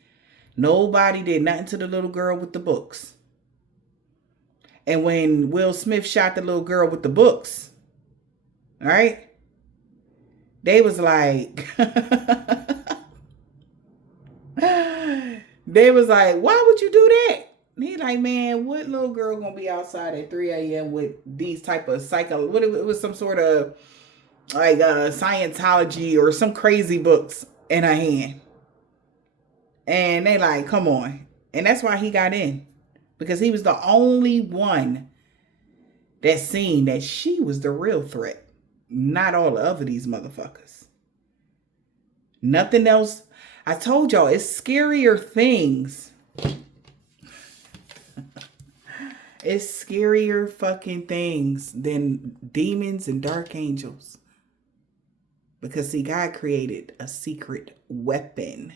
Nobody did nothing to the little girl with the books. And when Will Smith shot the little girl with the books, all right, they was like, why would you do that? And he like, man, what little girl gonna be outside at 3 a.m. with these type of what it was, some sort of like Scientology or some crazy books in her hand. And they like, come on. And that's why he got in. Because he was the only one that seen that she was the real threat. Not all the other these motherfuckers. Nothing else. I told y'all, it's scarier things. It's scarier fucking things than demons and dark angels. Because see, God created a secret weapon.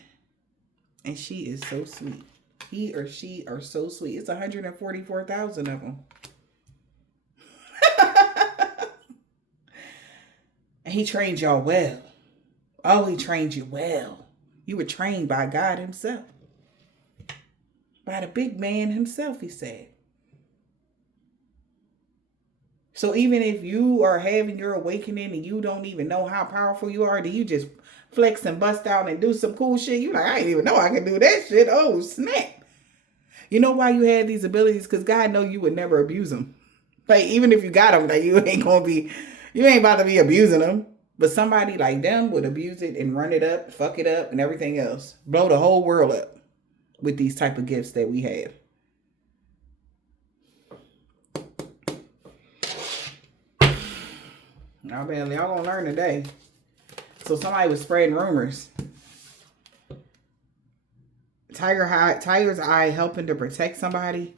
And she is so sweet. He or she are so sweet. It's 144,000 of them. And he trained y'all well. Oh, he trained you well. You were trained by God himself. By the big man himself, he said. So even if you are having your awakening and you don't even know how powerful you are, do you just flex and bust out and do some cool shit? You like, I didn't even know I could do that shit. Oh, snap. You know why you have these abilities? Because God know you would never abuse them. Like, even if you got them, like, you ain't about to be abusing them. But somebody like them would abuse it and run it up, fuck it up, and everything else. Blow the whole world up with these type of gifts that we have. Y'all gonna learn today. So somebody was spreading rumors. Tiger's eye helping to protect somebody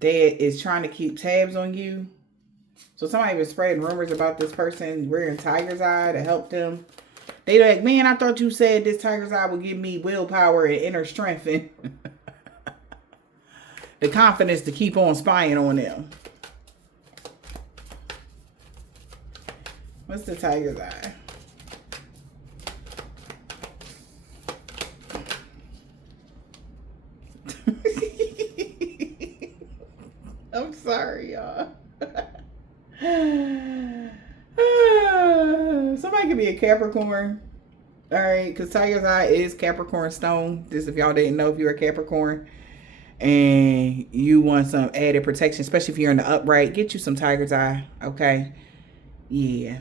that is trying to keep tabs on you. So somebody was spreading rumors about this person wearing Tiger's eye to help them. They like, man, I thought you said this Tiger's eye would give me willpower and inner strength and the confidence to keep on spying on them. What's the Tiger's eye? somebody could be a Capricorn. All right, because Tiger's Eye is Capricorn stone. Just if y'all didn't know, if you're a Capricorn and you want some added protection, especially if you're in the upright, get you some Tiger's Eye. Okay. Yeah.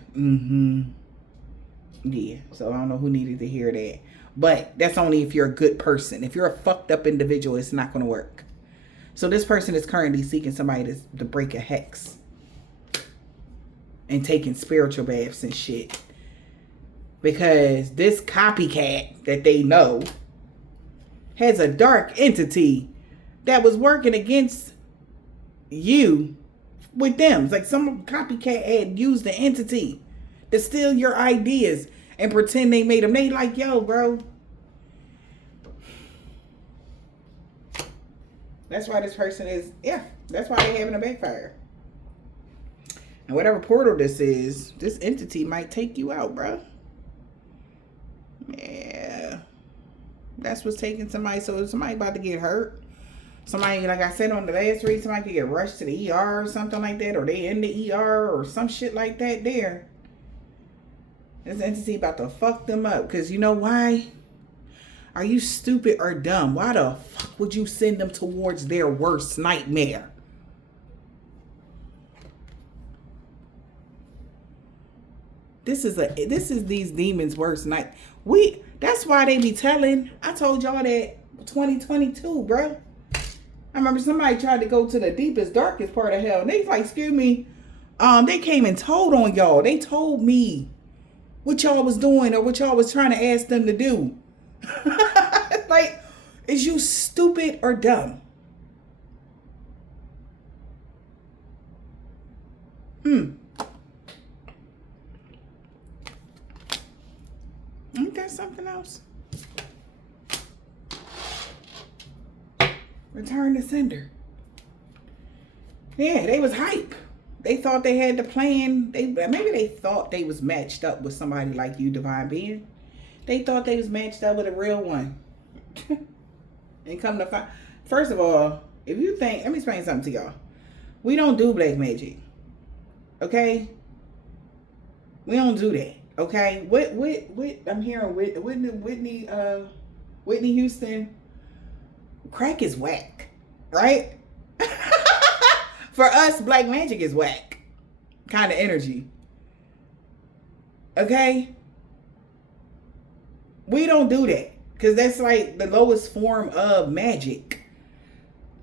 Yeah. So I don't know who needed to hear that. But that's only if you're a good person. If you're a fucked up individual, it's not going to work. So this person is currently seeking somebody to break a hex. And taking spiritual baths and shit. Because this copycat that they know has a dark entity that was working against you with them. It's like some copycat had used the entity to steal your ideas and pretend they made them. They like, yo, bro. That's why this person is, that's why they're having a backfire. And whatever portal this is, this entity might take you out, bro. Yeah. That's what's taking somebody. So if somebody about to get hurt, somebody, like I said on the last read, somebody could get rushed to the ER or something like that, or they in the ER or some shit like that there. This entity about to fuck them up. Because you know why? Are you stupid or dumb? Why the fuck would you send them towards their worst nightmare? This is these demons' worst night. That's why they be telling. I told y'all that 2022, bro. I remember somebody tried to go to the deepest, darkest part of hell. And they was like, excuse me. They came and told on y'all. They told me what y'all was doing or what y'all was trying to ask them to do. Like, is you stupid or dumb? Ain't that something else? Return to sender. Yeah, they was hype. They thought they had the plan. Maybe they thought they was matched up with somebody like you, divine being. They thought they was matched up with a real one. And come to find, first of all, if you think, let me explain something to y'all. We don't do black magic. Okay? We don't do that. Okay? What I'm hearing Whitney Houston, crack is whack. Right? For us, black magic is whack. Kind of energy. Okay? We don't do that. Because that's like the lowest form of magic.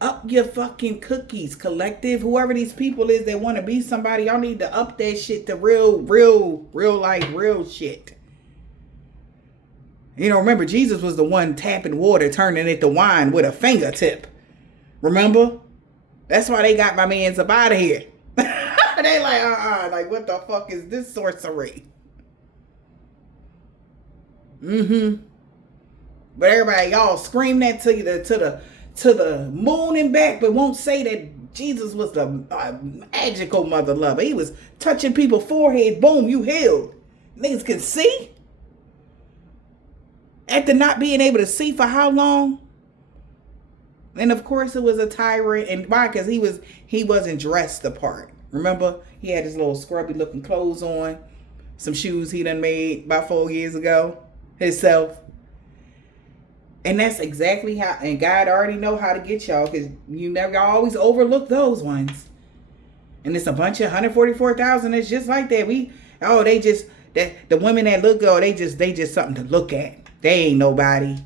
Up your fucking cookies, collective. Whoever these people is that want to be somebody, y'all need to up that shit to real life, real shit. You know, remember, Jesus was the one tapping water, turning it to wine with a fingertip. Remember? That's why they got my mans up out of here. They like, like, what the fuck is this sorcery? But everybody, y'all scream that to you to the moon and back, but won't say that Jesus was the magical mother lover. He was touching people's forehead. Boom, you healed. Niggas can see. After not being able to see for how long? And of course it was a tyrant. And why? Because he wasn't dressed the part. Remember? He had his little scrubby looking clothes on. Some shoes he done made about 4 years ago. Himself. And that's exactly how, and God already know how to get y'all, because y'all always overlook those ones. And it's a bunch of 144,000 that's just like that. The women that look good, they just something to look at. They ain't nobody.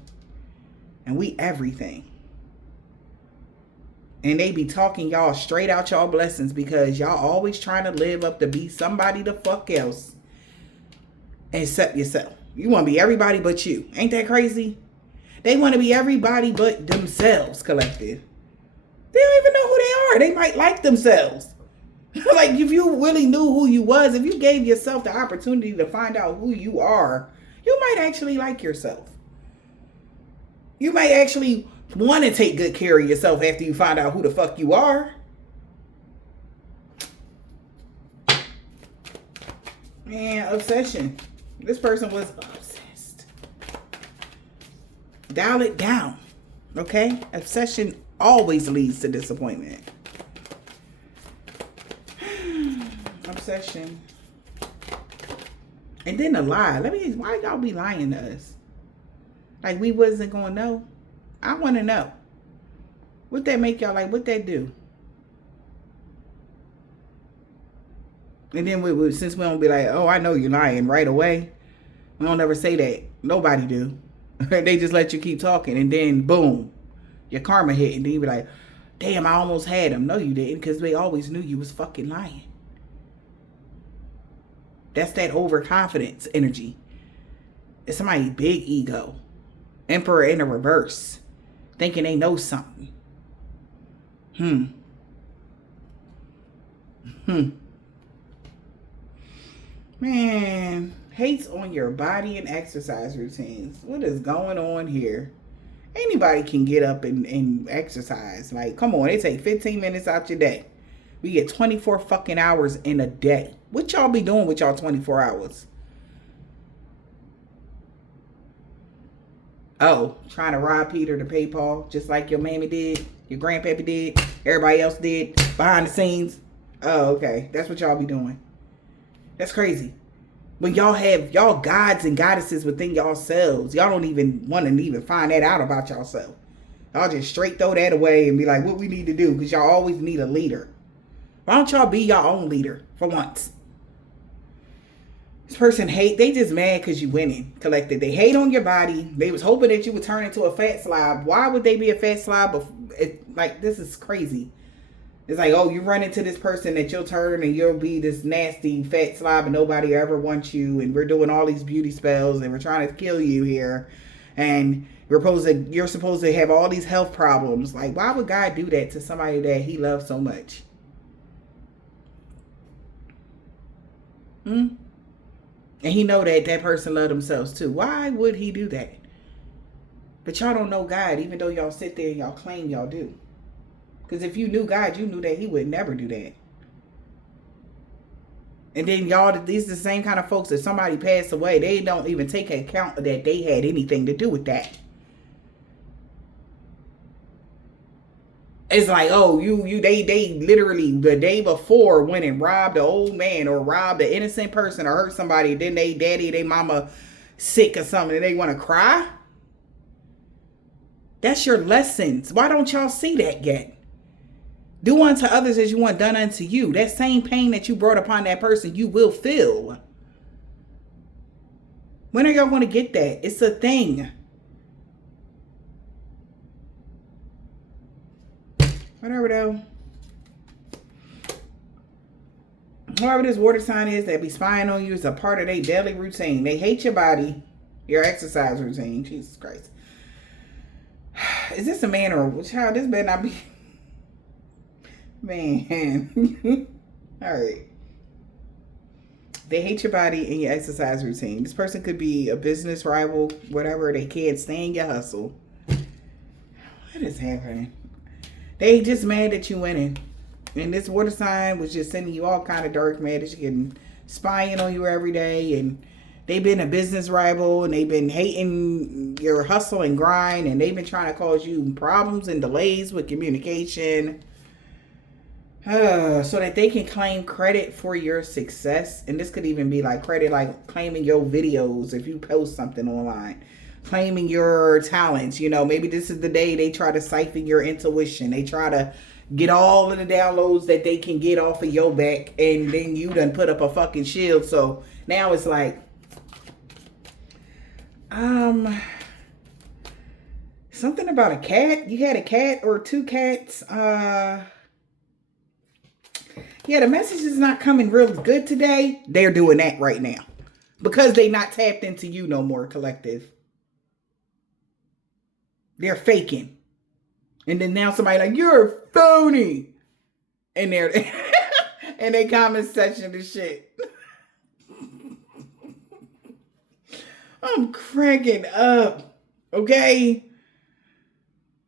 And we everything. And they be talking y'all straight out y'all blessings because y'all always trying to live up to be somebody the fuck else. Except yourself. You want to be everybody but you. Ain't that crazy? They want to be everybody but themselves, collective. They don't even know who they are. They might like themselves. Like, if you really knew who you was, if you gave yourself the opportunity to find out who you are, you might actually like yourself. You might actually want to take good care of yourself after you find out who the fuck you are. Man, obsession. This person was obsessed. Dial it down. Okay? Obsession always leads to disappointment. Obsession. And then the lie. Why y'all be lying to us? Like we wasn't gonna know. I want to know. What that make y'all like? What that do? And then since we don't be like, oh, I know you're lying right away. We don't ever say that. Nobody do. They just let you keep talking, and then boom, your karma hit, and then you be like, damn, I almost had him. No, you didn't, because they always knew you was fucking lying. That's that overconfidence energy. It's somebody's big ego. Emperor in the reverse. Thinking they know something. Man, hates on your body and exercise routines. What is going on here? Anybody can get up and exercise. Like, come on, it take 15 minutes out your day. We get 24 fucking hours in a day. What y'all be doing with y'all 24 hours? Oh, trying to rob Peter to pay Paul, just like your mammy did, your grandpappy did, everybody else did, behind the scenes. Oh, okay. That's what y'all be doing. That's crazy. When y'all have y'all gods and goddesses within y'all selves, y'all don't even want to even find that out about y'allself. Y'all just straight throw that away and be like, what we need to do, because y'all always need a leader. Why don't y'all be your own leader for once? This person they just mad because you winning, collected. They hate on your body. They was hoping that you would turn into a fat slob. Why would they be a fat slob? Like, this is crazy. It's like, oh, you run into this person that you'll turn and you'll be this nasty fat slob and nobody ever wants you. And we're doing all these beauty spells and we're trying to kill you here. And you're supposed to have all these health problems. Like, why would God do that to somebody that he loves so much? And he know that that person love themselves too. Why would he do that? But y'all don't know God, even though y'all sit there and y'all claim y'all do. Because if you knew God, you knew that he would never do that. And then y'all, these are the same kind of folks that somebody passed away. They don't even take account that they had anything to do with that. It's like, oh, they literally the day before went and robbed an old man or robbed an innocent person or hurt somebody. Then they mama sick or something and they want to cry. That's your lessons. Why don't y'all see that yet? Do unto others as you want done unto you. That same pain that you brought upon that person, you will feel. When are y'all going to get that? It's a thing. Whatever though. Whoever this water sign is that be spying on you is a part of their daily routine. They hate your body, your exercise routine. Jesus Christ. Is this a man or a child? This better not be. Man. All right. They hate your body and your exercise routine. This person could be a business rival, whatever. They can't stand your hustle. What is happening? They just mad that you winning. And this water sign was just sending you all kind of dark message and spying on you every day. And they've been a business rival and they've been hating your hustle and grind. And they've been trying to cause you problems and delays with communication. So that they can claim credit for your success. And this could even be like credit, like claiming your videos if you post something online. Claiming your talents. You know, maybe this is the day they try to siphon your intuition. They try to get all of the downloads that they can get off of your back, and then you done put up a fucking shield. So now it's like, something about a cat. You had a cat or two cats. Yeah, the message is not coming real good today. They're doing that right now because they not tapped into you no more, collective. They're faking. And then now somebody like, you're a phony. And they're in their comment section and shit. I'm cracking up. Okay?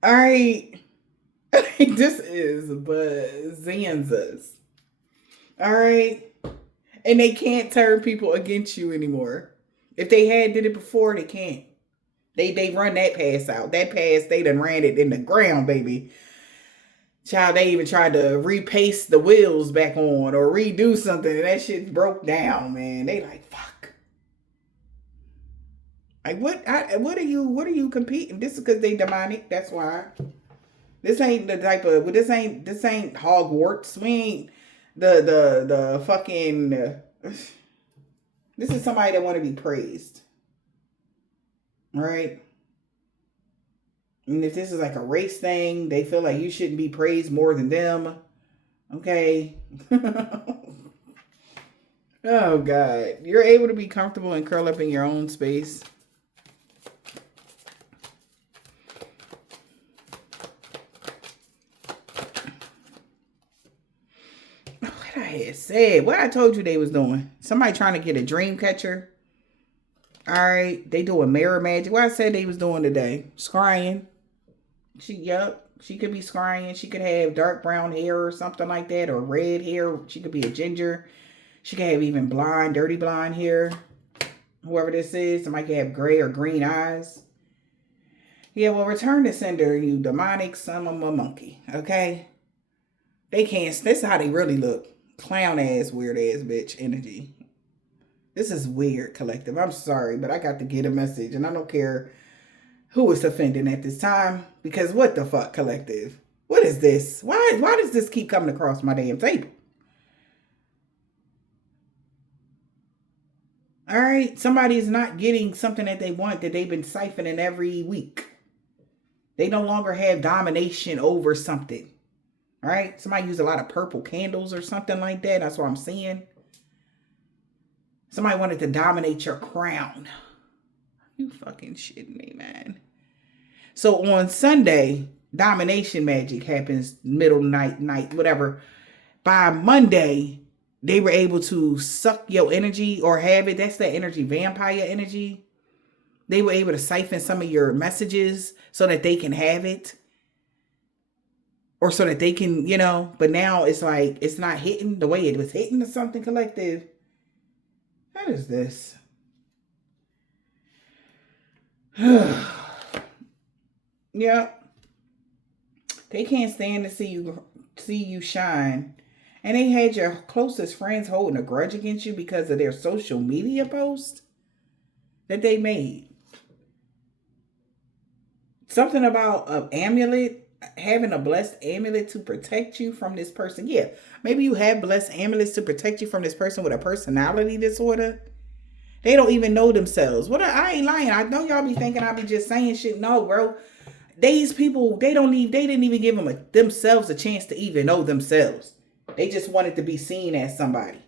All right. This is Bazanzas. All right? And they can't turn people against you anymore. If they did it before, they can't. They run that pass out. That pass, they done ran it in the ground, baby. Child, they even tried to repaste the wheels back on or redo something, and that shit broke down, man. They like, fuck. Like what are you competing? This is because they demonic. That's why. This ain't the type of. Well, this ain't Hogwarts. We ain't the fucking. This is somebody that want to be praised, right? And if this is like a race thing, they feel like you shouldn't be praised more than them. Okay. Oh God, you're able to be comfortable and curl up in your own space. What I had said, what I told you they was doing. Somebody trying to get a dream catcher. All right, they doing mirror magic. What I said they was doing today, scrying. She could be scrying. She could have dark brown hair or something like that, or red hair. She could be a ginger. She could have even blonde, dirty blonde hair. Whoever this is, somebody could have gray or green eyes. Yeah, well, return to sender, you demonic son of a monkey. Okay, they can't. This is how they really look. Clown ass, weird ass bitch energy. This is weird, collective. I'm sorry, but I got to get a message, and I don't care who was offending at this time, because what the fuck, collective? What is this? Why does this keep coming across my damn table? All right, somebody's not getting something that they want that they've been siphoning every week. They no longer have domination over something. All right, somebody used a lot of purple candles or something like that. That's what I'm seeing. Somebody wanted to dominate your crown. You fucking shitting me, man. So on Sunday, domination magic happens middle night, whatever. By Monday, they were able to suck your energy or have it. That's that energy, vampire energy. They were able to siphon some of your messages so that they can have it. Or so that they can, but now it's like, it's not hitting the way it was hitting or something, collective. What is this? Yeah. They can't stand to see you shine. And they had your closest friends holding a grudge against you because of their social media post that they made. Something about an amulet, having a blessed amulet to protect you from this person. Yeah, maybe you have blessed amulets to protect you from this person with a personality disorder. They don't even know themselves. I ain't lying. I know y'all be thinking I be just saying shit. No, bro. These people, they didn't even give themselves a chance to even know themselves. They just wanted to be seen as somebody.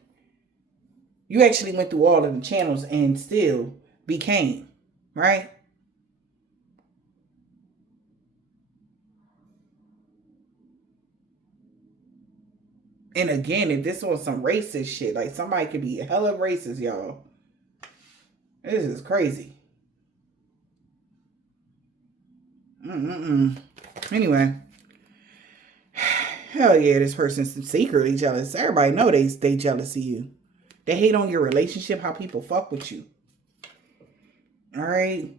You actually went through all of the channels and still became, right? And again, if this was some racist shit, like somebody could be hella racist, y'all. This is crazy. Anyway. Hell yeah, this person's secretly jealous. Everybody know they jealous of you. They hate on your relationship, how people fuck with you. All right.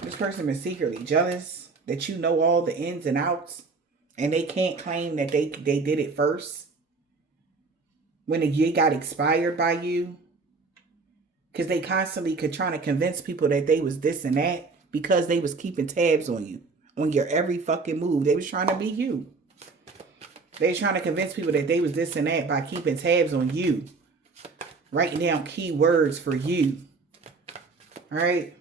This person is secretly jealous that you know all the ins and outs, and they can't claim that they did it first when the year got expired by you, because they constantly could trying to convince people that they was this and that because they was keeping tabs on you, on your every fucking move. They was trying to be you. They was trying to convince people that they was this and that by keeping tabs on you, writing down keywords for you. All right.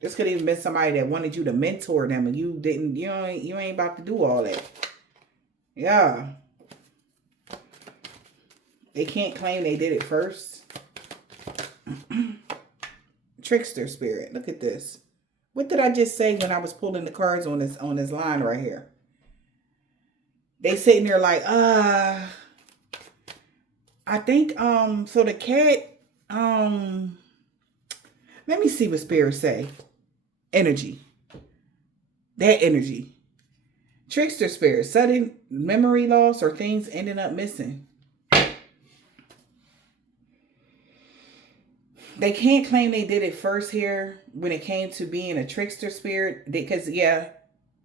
This could even been somebody that wanted you to mentor them, and you didn't. You ain't about to do all that. Yeah. They can't claim they did it first. Trickster spirit. Look at this. What did I just say when I was pulling the cards on this line right here? They sitting there like, I think so the cat, let me see what spirits say. Energy. That energy. Trickster spirit. Sudden memory loss or things ending up missing. They can't claim they did it first here when it came to being a trickster spirit. Because, yeah,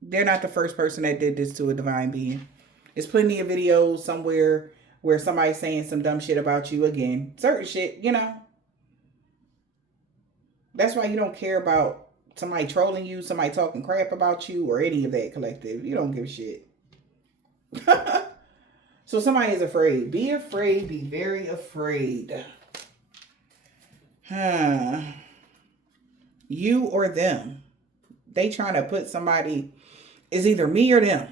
they're not the first person that did this to a divine being. There's plenty of videos somewhere where somebody's saying some dumb shit about you again. Certain shit, you know. That's why you don't care about somebody trolling you, somebody talking crap about you, or any of that, collective. You don't give a shit. So somebody is afraid. Be afraid. Be very afraid. You or them. They trying to put somebody, it's either me or them.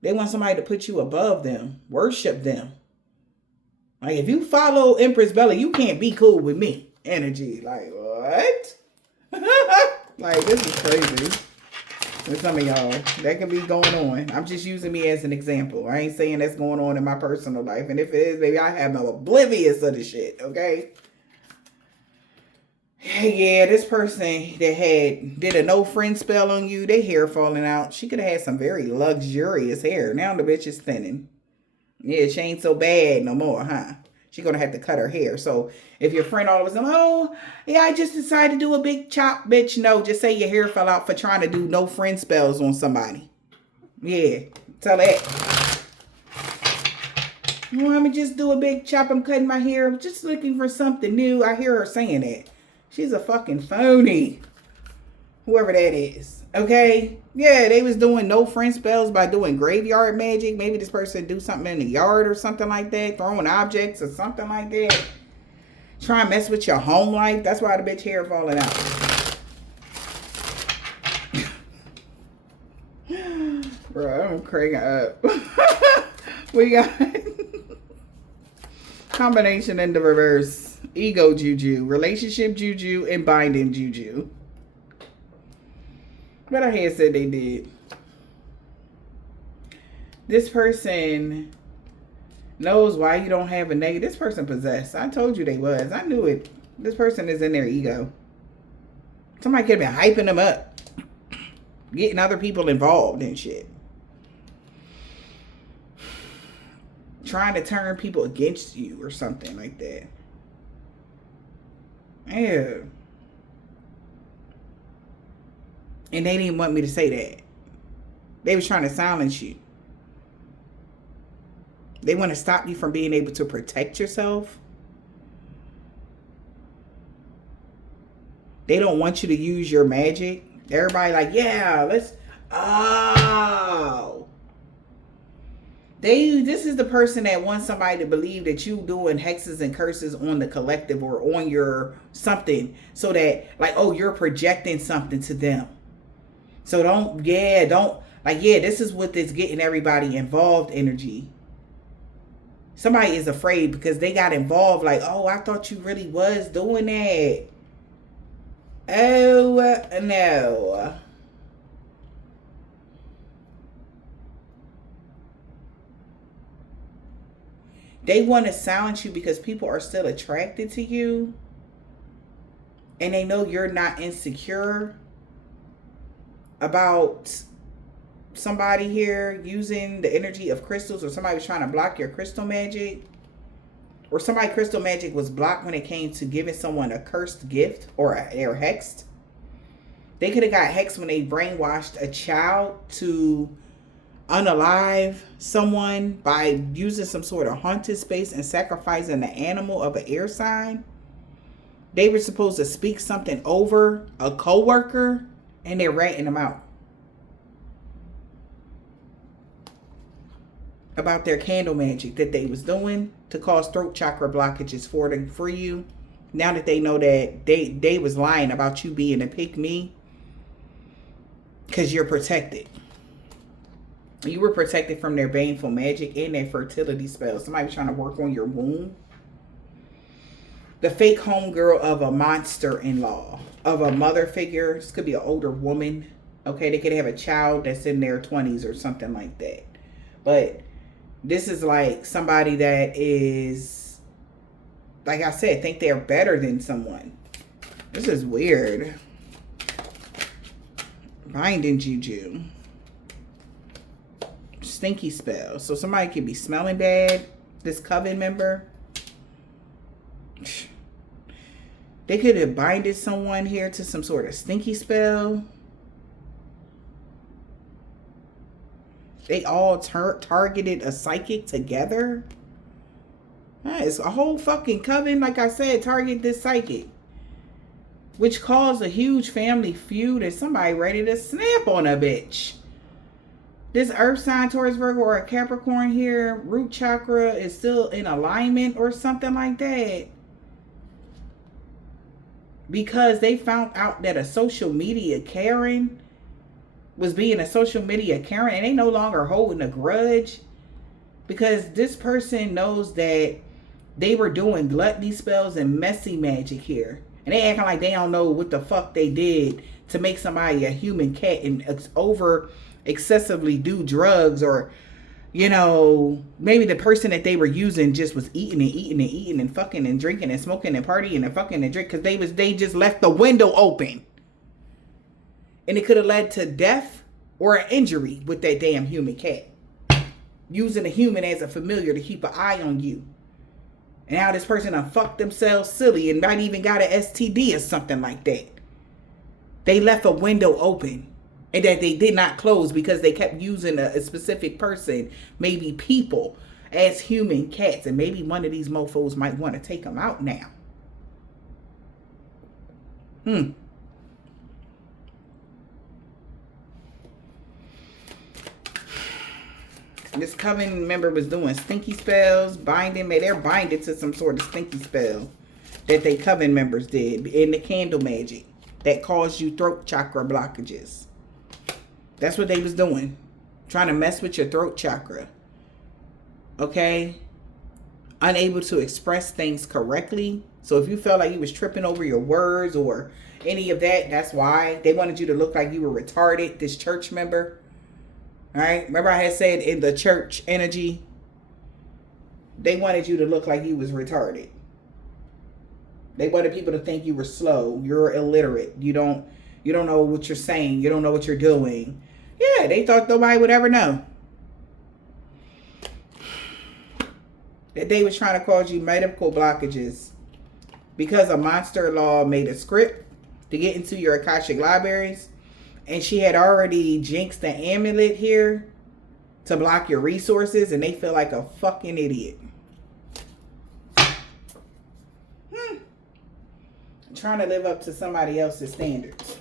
They want somebody to put you above them. Worship them. Like, if you follow Empress Bella, you can't be cool with me. Energy. Like, what? Like, this is crazy. With some of y'all, that can be going on. I'm just using me as an example. I ain't saying that's going on in my personal life. And if it is, maybe I have no oblivious of the shit, okay? Yeah, this person that did a no friend spell on you, their hair falling out. She could have had some very luxurious hair. Now the bitch is thinning. Yeah, she ain't so bad no more, huh? She's going to have to cut her hair. So if your friend all of a sudden, oh, yeah, I just decided to do a big chop, bitch. No, just say your hair fell out for trying to do no friend spells on somebody. Yeah, tell that. Let me just do a big chop. I'm cutting my hair. I'm just looking for something new. I hear her saying that. She's a fucking phony. Whoever that is. Okay? Yeah, they was doing no friend spells by doing graveyard magic. Maybe this person do something in the yard or something like that. Throwing objects or something like that. Try and mess with your home life. That's why the bitch hair falling out. Bro, I'm cracking up. We got combination in the reverse. Ego juju. Relationship juju and binding juju. But I had said they did. This person knows why you don't have a negative. This person possessed. I told you they was. I knew it. This person is in their ego. Somebody could have been hyping them up. Getting other people involved and shit. Trying to turn people against you or something like that. Yeah. And they didn't want me to say that. They was trying to silence you. They want to stop you from being able to protect yourself. They don't want you to use your magic. Everybody like, yeah, let's... Oh. This is the person that wants somebody to believe that you doing hexes and curses on the collective or on your something. So that, like, oh, you're projecting something to them. So this is what is getting everybody involved energy. Somebody is afraid because they got involved like, oh, I thought you really was doing that. Oh, no. They want to silence you because people are still attracted to you. And they know you're not insecure about somebody here using the energy of crystals, or somebody was trying to block your crystal magic, or somebody crystal magic was blocked when it came to giving someone a cursed gift or they're hexed. They could have got hexed when they brainwashed a child to unalive someone by using some sort of haunted space and sacrificing the animal of an air sign. They were supposed to speak something over a co-worker and they're ratting them out about their candle magic that they was doing to cause throat chakra blockages for you. Now that they know that they was lying about you being a pick me, because you're protected. You were protected from their baneful magic and their fertility spells. Somebody was trying to work on your womb. The fake homegirl of a monster-in-law, of a mother figure. This could be an older woman. Okay, they could have a child that's in their 20s or something like that. But this is like somebody that is, like I said, think they're better than someone. This is weird. Binding juju. Stinky spell. So somebody could be smelling bad. This coven member. They could have binded someone here to some sort of stinky spell. They all targeted a psychic together. It's a whole fucking coven, like I said, target this psychic. Which caused a huge family feud and somebody ready to snap on a bitch. This earth sign, Taurus, Virgo, or a Capricorn here, root chakra is still in alignment or something like that. Because they found out that a social media Karen was being a social media Karen and they no longer holding a grudge. Because this person knows that they were doing gluttony spells and messy magic here. And they acting like they don't know what the fuck they did to make somebody a human cat and excessively do drugs, or, you know, maybe the person that they were using just was eating and fucking and drinking and smoking and partying and fucking and drink because they just left the window open. And it could have led to death or an injury with that damn human cat. Using a human as a familiar to keep an eye on you. And now this person done fucked themselves silly and not even got an STD or something like that. They left a window open and that they did not close because they kept using a specific person, maybe people, as human cats. And maybe one of these mofos might want to take them out now. This coven member was doing stinky spells, binding. They're binded to some sort of stinky spell that they coven members did in the candle magic that caused you throat chakra blockages. That's what they was doing. Trying to mess with your throat chakra. Okay? Unable to express things correctly. So if you felt like you was tripping over your words or any of that, that's why. They wanted you to look like you were retarded, this church member. All right, remember I had said in the church energy, they wanted you to look like you was retarded. They wanted people to think you were slow, you're illiterate, you don't know what you're saying, you don't know what you're doing. Yeah, they thought nobody would ever know. That they was trying to cause you medical blockages because a monster law made a script to get into your Akashic libraries. And she had already jinxed the amulet here to block your resources. And they feel like a fucking idiot. Trying to live up to somebody else's standards.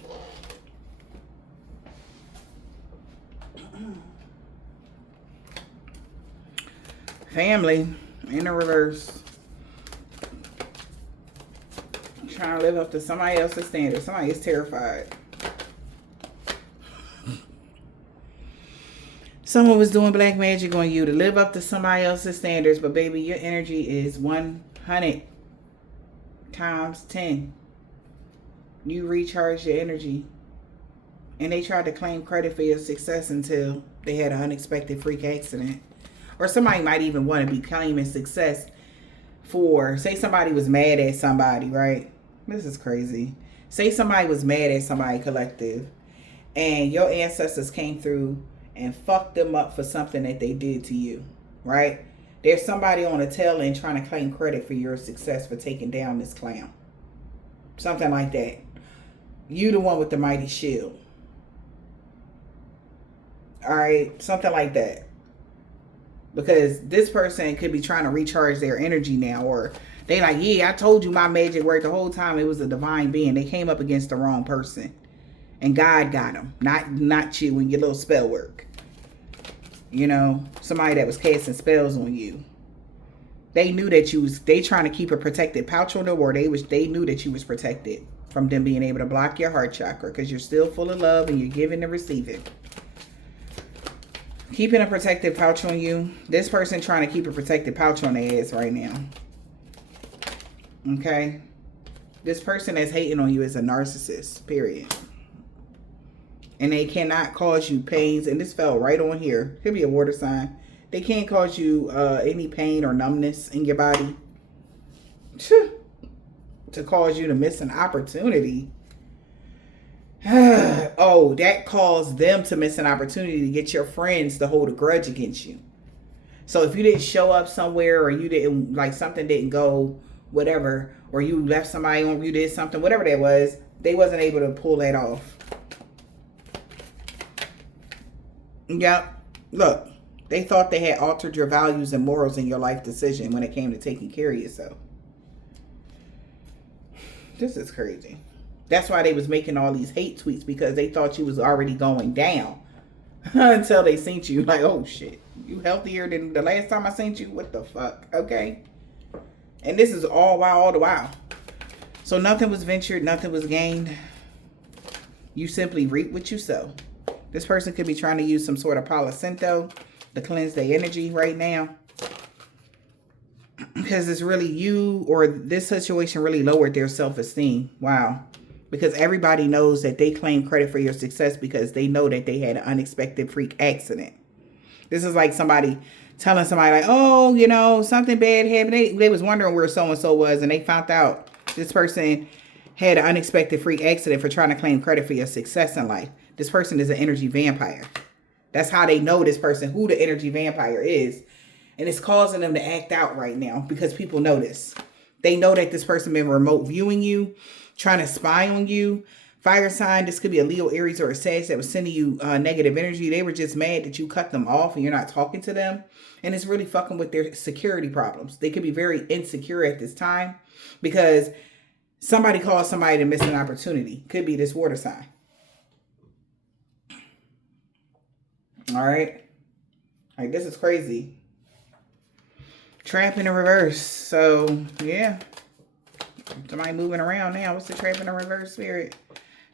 Family in the reverse. Trying to live up to somebody else's standards. Somebody is terrified. Someone was doing black magic on you to live up to somebody else's standards. But baby, your energy is 100 times 10. You recharge your energy. And they tried to claim credit for your success until they had an unexpected freak accident. Or somebody might even want to be claiming success for, say somebody was mad at somebody, right? This is crazy. Say somebody was mad at somebody collective. And your ancestors came through and fuck them up for something that they did to you, right? There's somebody on the tail end trying to claim credit for your success for taking down this clown. Something like that. You the one with the mighty shield. All right, something like that. Because this person could be trying to recharge their energy now, or they like, yeah, I told you my magic worked the whole time. It was a divine being. They came up against the wrong person. And God got them, not you and your little spell work. You know, somebody that was casting spells on you. They knew that they trying to keep a protected pouch on them, or they knew that you was protected from them being able to block your heart chakra because you're still full of love and you're giving and receiving. Keeping a protected pouch on you. This person trying to keep a protected pouch on their ass right now. Okay? This person that's hating on you is a narcissist, period. And they cannot cause you pains. And this fell right on here. Could be a water sign. They can't cause you any pain or numbness in your body. To cause you to miss an opportunity. Oh, that caused them to miss an opportunity to get your friends to hold a grudge against you. So if you didn't show up somewhere, or you didn't, like, something didn't go, whatever, or you left somebody on, you did something, whatever that was, they wasn't able to pull that off. Yep. Look, they thought they had altered your values and morals in your life decision when it came to taking care of yourself. This is crazy. That's why they was making all these hate tweets, because they thought you was already going down until they seen you. Like, oh shit, you healthier than the last time I seen you? What the fuck? Okay. And this is all the while. So nothing was ventured, nothing was gained. You simply reap what you sow. This person could be trying to use some sort of Palo Santo to cleanse their energy right now. Because it's really you, or this situation really lowered their self-esteem. Wow. Because everybody knows that they claim credit for your success because they know that they had an unexpected freak accident. This is like somebody telling somebody like, oh, you know, something bad happened. They was wondering where so-and-so was, and they found out this person had an unexpected freak accident for trying to claim credit for your success in life. This person is an energy vampire. That's how they know this person, who the energy vampire is. And it's causing them to act out right now because people know this. They know that this person been remote viewing you, trying to spy on you. Fire sign, this could be a Leo, Aries, or a Sag that was sending you negative energy. They were just mad that you cut them off and you're not talking to them. And it's really fucking with their security problems. They could be very insecure at this time because somebody caused somebody to miss an opportunity. Could be this water sign. All right. Like, this is crazy. Trap in the reverse. So, yeah. Somebody moving around now. What's the trap in the reverse, spirit?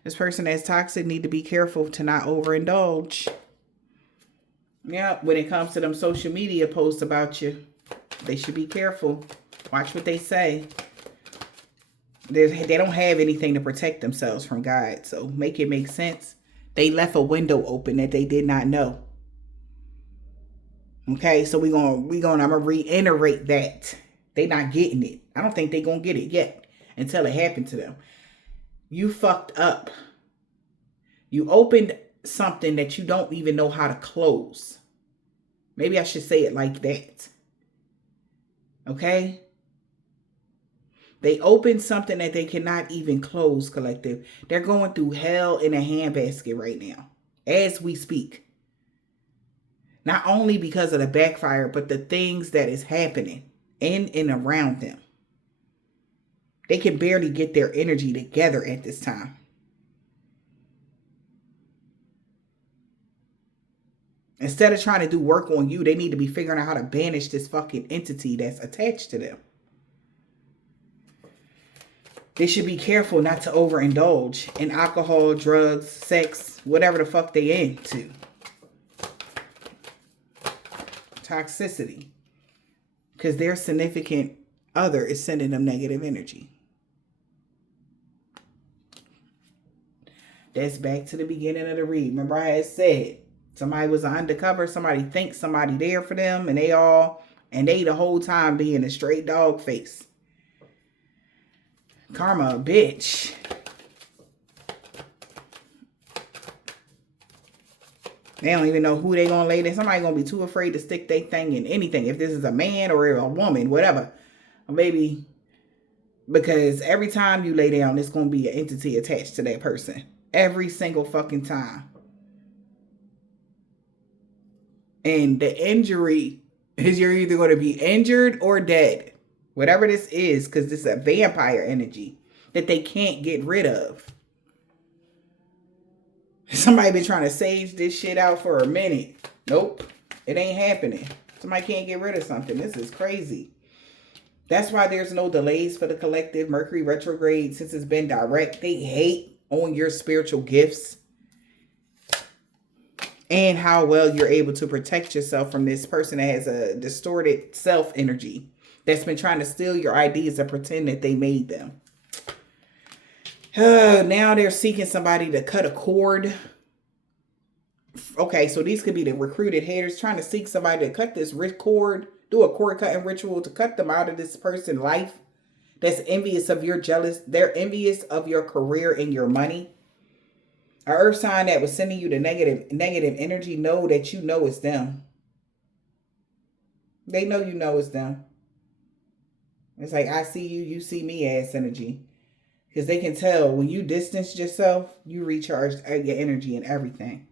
This person that's toxic need to be careful to not overindulge. Yeah, when it comes to them social media posts about you, they should be careful. Watch what they say. They don't have anything to protect themselves from God. So make it make sense. They left a window open that they did not know. Okay, so I'm gonna reiterate that. They not getting it. I don't think they gonna get it yet until it happened to them. You fucked up. You opened something that you don't even know how to close. Maybe I should say it like that. Okay? They opened something that they cannot even close, collective. They're going through hell in a handbasket right now, as we speak. Not only because of the backfire, but the things that is happening in and around them. They can barely get their energy together at this time. Instead of trying to do work on you, they need to be figuring out how to banish this fucking entity that's attached to them. They should be careful not to overindulge in alcohol, drugs, sex, whatever the fuck they into. Toxicity. Because their significant other is sending them negative energy. That's back to the beginning of the read. Remember I had said, somebody was undercover, somebody thinks somebody there for them, and they the whole time being a straight dog face. Karma, a bitch. They don't even know who they gonna lay there. Somebody gonna be too afraid to stick their thing in anything. If this is a man or a woman, whatever. Or maybe because every time you lay down, it's gonna be an entity attached to that person. Every single fucking time. And the injury is you're either going to be injured or dead. Whatever this is, because this is a vampire energy that they can't get rid of. Somebody been trying to sage this shit out for a minute. Nope. It ain't happening. Somebody can't get rid of something. This is crazy. That's why there's no delays for the collective. Mercury retrograde, since it's been direct, they hate on your spiritual gifts. And how well you're able to protect yourself from this person that has a distorted self energy that's been trying to steal your ideas and pretend that they made them. Now they're seeking somebody to cut a cord. Okay, so these could be the recruited haters trying to seek somebody to cut this cord, do a cord cutting ritual to cut them out of this person's life that's envious of your jealous. They're envious of your career and your money. An earth sign that was sending you the negative energy, know that you know it's them. They know you know it's them. It's like, I see you, you see me ass energy. Because they can tell when you distance yourself, you recharge your energy and everything.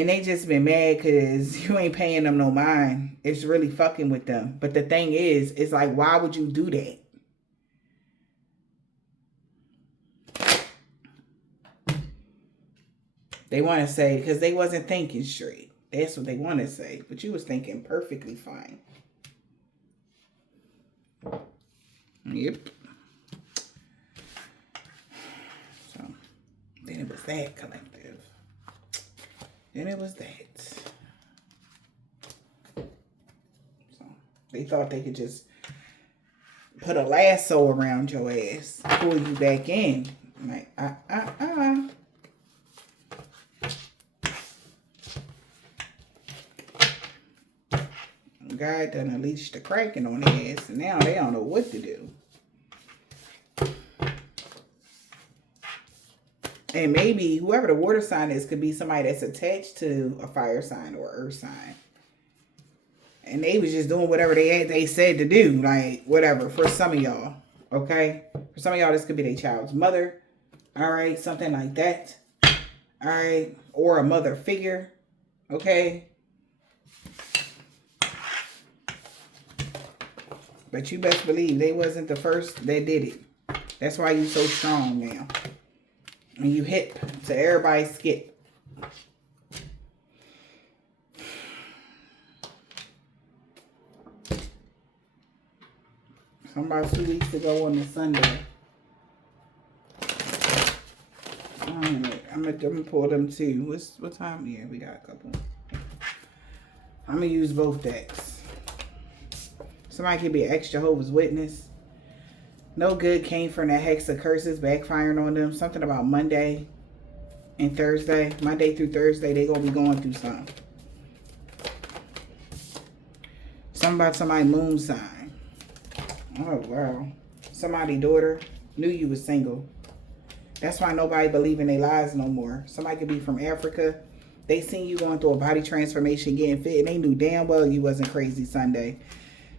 And they just been mad because you ain't paying them no mind. It's really fucking with them. But the thing is, it's like, why would you do that? They want to say, because they wasn't thinking straight. That's what they want to say. But you was thinking perfectly fine. Yep. So, then it was that collective. Then it was that. So, they thought they could just put a lasso around your ass, pull you back in. Like, God done unleashed the kraken on their ass, and now they don't know what to do. And maybe whoever the water sign is could be somebody that's attached to a fire sign or earth sign. And they was just doing whatever they said to do, like whatever, for some of y'all, okay? For some of y'all, this could be their child's mother, all right? Something like that, all right? Or a mother figure, okay? But you best believe they wasn't the first that did it. That's why you so strong now. And you hip to everybody's skip. About 2 weeks ago on the Sunday. I'm gonna pull them too. What time? Yeah, we got a couple. I'm gonna use both decks. Somebody could be an ex-Jehovah's Witness. No good came from that hex of curses backfiring on them. Something about Monday and Thursday. Monday through Thursday, they gonna be going through something. Something about somebody's moon sign. Oh, wow. Somebody's daughter knew you was single. That's why nobody believe in their lies no more. Somebody could be from Africa. They seen you going through a body transformation, getting fit, and they knew damn well you wasn't crazy Sunday.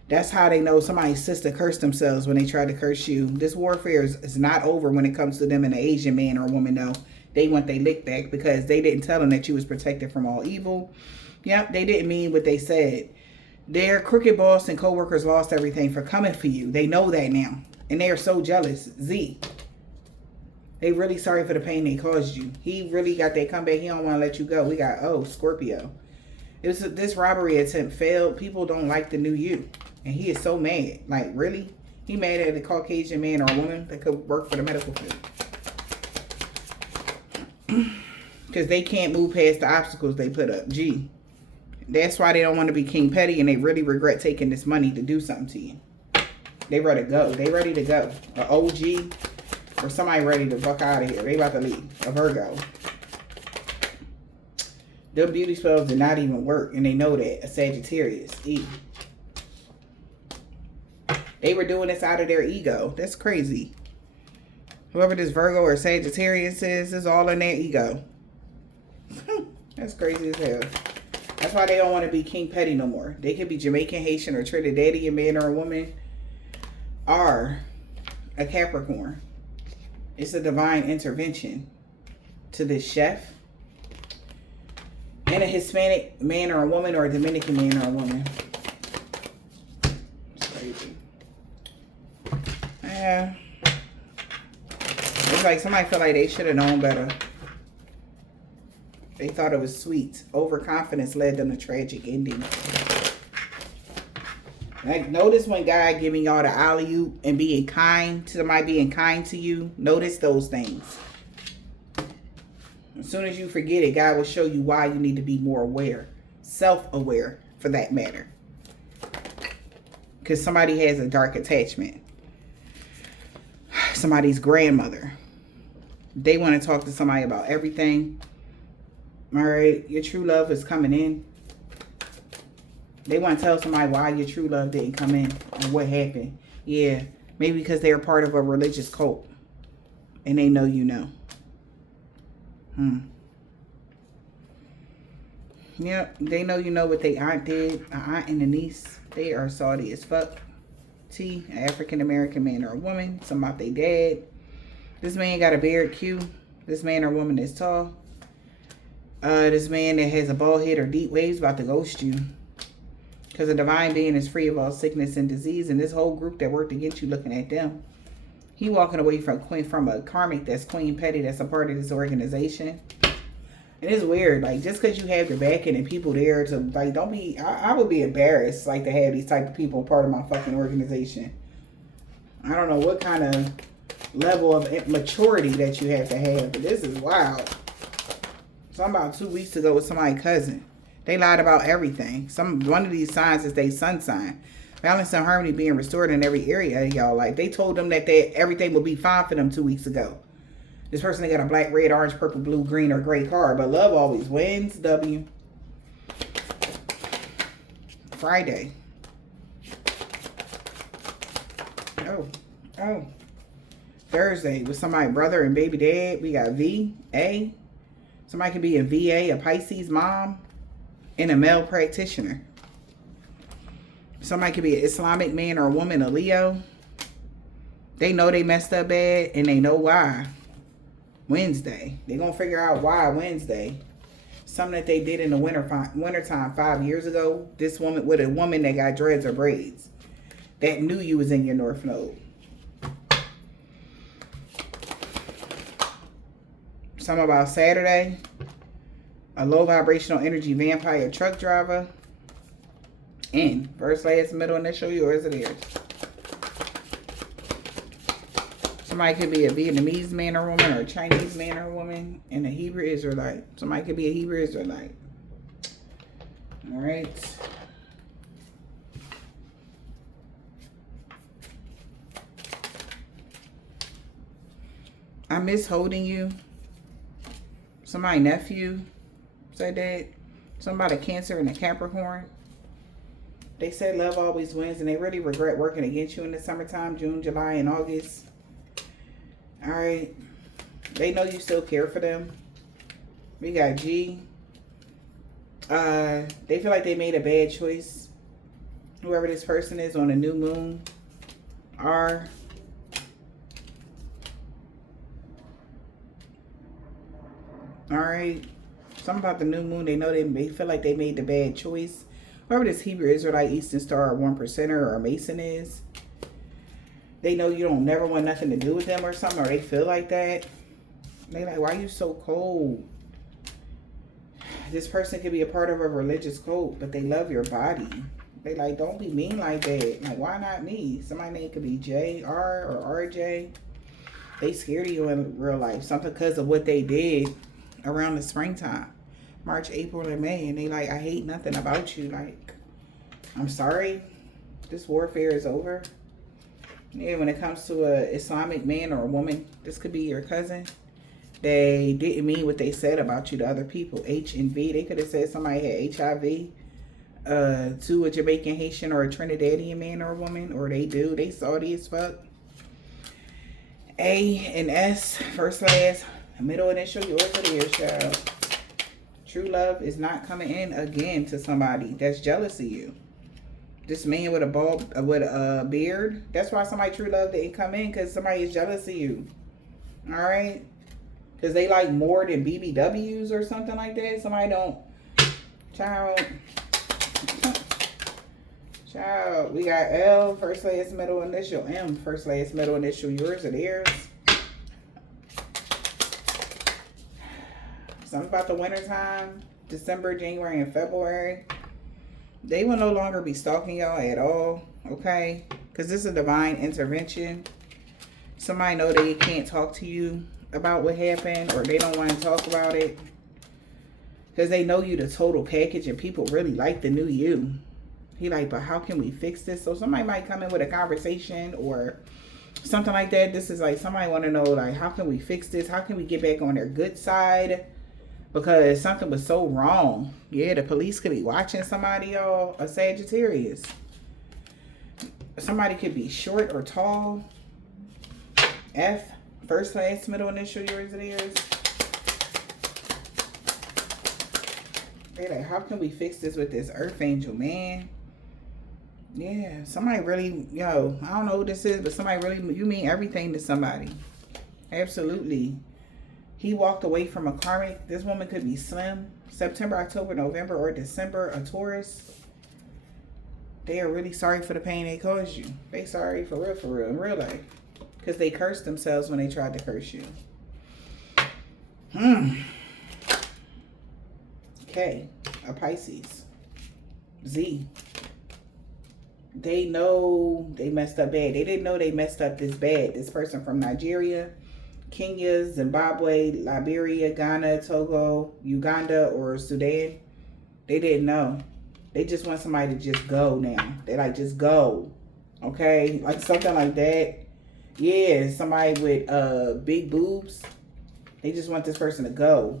That's how they know somebody's sister cursed themselves when they tried to curse you. This warfare is not over when it comes to them and an Asian man or woman, though. They want their lick back because they didn't tell them that you was protected from all evil. Yep, they didn't mean what they said. Their crooked boss and co-workers lost everything for coming for you. They know that now. And they are so jealous. Z. They really sorry for the pain they caused you. He really got that comeback. He don't want to let you go. We got, Scorpio. This robbery attempt failed. People don't like the new you. And he is so mad. Like, really? He mad at a Caucasian man or a woman that could work for the medical field. Because they can't move past the obstacles they put up. Gee. That's why they don't want to be King Petty, and they really regret taking this money to do something to you. They ready to go. They ready to go. An OG or somebody ready to fuck out of here. They about to leave. A Virgo. Them beauty spells did not even work, and they know that. A Sagittarius. E. They were doing this out of their ego. That's crazy. Whoever this Virgo or Sagittarius is all in their ego. That's crazy as hell. That's why they don't want to be King Petty no more. They could be Jamaican, Haitian, or Trinidadian man or a woman. Or a Capricorn. It's a divine intervention to this chef. And a Hispanic man or a woman, or a Dominican man or a woman. It's crazy. Yeah. It's like somebody felt like they should have known better. They thought it was sweet. Overconfidence led them to tragic endings. Like, notice when God giving y'all the alley-oop and being kind to somebody, being kind to you. Notice those things. As soon as you forget it, God will show you why you need to be more aware. Self-aware, for that matter. Because somebody has a dark attachment. Somebody's grandmother. They want to talk to somebody about everything. All right, your true love is coming in. They want to tell somebody why your true love didn't come in and what happened. Yeah, maybe because they're part of a religious cult and they know you know. Yep, they know you know what they aunt did. An aunt and a niece, they are salty as fuck. T, an African-American man or a woman. Something about their dad. This man got a beard, Q. This man or woman is tall. This man that has a bald head or deep waves about to ghost you. Because a divine being is free of all sickness and disease. And this whole group that worked against you, looking at them. He walking away from a karmic that's Queen Petty, that's a part of this organization. And it's weird, like, just because you have your backing and people there to, like, don't be, I would be embarrassed, like, to have these type of people part of my fucking organization. I don't know what kind of level of maturity that you have to have, but this is wild. So about 2 weeks ago with somebody's cousin. They lied about everything. One of these signs is their sun sign. Balance and harmony being restored in every area of y'all life. They told them that everything would be fine for them 2 weeks ago. This person, they got a black, red, orange, purple, blue, green, or gray card. But love always wins. W. Friday. Oh. Thursday with somebody, brother and baby dad. We got V.A. Somebody can be a VA, a Pisces mom, and a male practitioner. Somebody could be an Islamic man or a woman, a Leo. They know they messed up bad and they know why. Wednesday. They're going to figure out why Wednesday. Something that they did in the wintertime 5 years ago. This woman with a woman that got dreads or braids. That knew you was in your North Node. Something about Saturday. A low vibrational energy vampire truck driver. And first, last, middle, initial, yours it is. Somebody could be a Vietnamese man or woman, or a Chinese man or woman, and a Hebrew Israelite. Somebody could be a Hebrew Israelite. All right. I miss holding you. Somebody nephew said that. Somebody Cancer and a Capricorn. They said love always wins, and they really regret working against you in the summertime, June, July, and August. All right. They know you still care for them. We got G. They feel like they made a bad choice. Whoever this person is on a new moon. R. All right. Something about the new moon. They know they feel like they made the bad choice. Whoever this Hebrew Israelite, Eastern Star, or 1%er, or a Mason is. They know you don't never want nothing to do with them or something. Or they feel like that. They like, why are you so cold? This person could be a part of a religious cult, but they love your body. They like, don't be mean like that. Like, why not me? Somebody name could be J, R, or RJ. They scared of you in real life. Something because of what they did around the springtime. March, April, and May. And they like, I hate nothing about you. Like, I'm sorry. This warfare is over. Yeah, when it comes to a Islamic man or a woman, this could be your cousin. They didn't mean what they said about you to other people. H and V. They could have said somebody had HIV. To a Jamaican, Haitian, or a Trinidadian man or a woman. Or they do. They Saudi as fuck. A and S. First, last, middle initial. Yours it is, child. True love is not coming in again to somebody that's jealous of you. This man with a beard. That's why somebody true love didn't come in, because somebody is jealous of you. All right? Because they like more than BBWs or something like that. Somebody don't. Child. We got L, first, last, middle, initial. M, first, last, middle, initial. Yours or theirs. Something about the wintertime. December, January, and February. They will no longer be stalking y'all at all. Okay? Because this is a divine intervention. Somebody know they can't talk to you about what happened, or they don't want to talk about it. Because they know you the total package, and people really like the new you. He like, but how can we fix this? So somebody might come in with a conversation or something like that. This is like, somebody want to know, like, how can we fix this? How can we get back on their good side? Because something was so wrong. Yeah, the police could be watching somebody, y'all. A Sagittarius. Somebody could be short or tall. F, first, last, middle, initial, yours it is. They're like, how can we fix this with this Earth Angel, man? Yeah, somebody really, yo, I don't know who this is, but somebody really, you mean everything to somebody. Absolutely. He walked away from a karmic. This woman could be slim. September, October, November, or December, a Taurus. They are really sorry for the pain they caused you. They sorry for real, in real life. Because they cursed themselves when they tried to curse you. K, a Pisces. Z. They know they messed up bad. They didn't know they messed up this bad. This person from Nigeria, Kenya, Zimbabwe, Liberia, Ghana, Togo, Uganda, or Sudan. They didn't know. They just want somebody to just go now. They like, just go. Okay? Like something like that. Yeah, somebody with big boobs. They just want this person to go.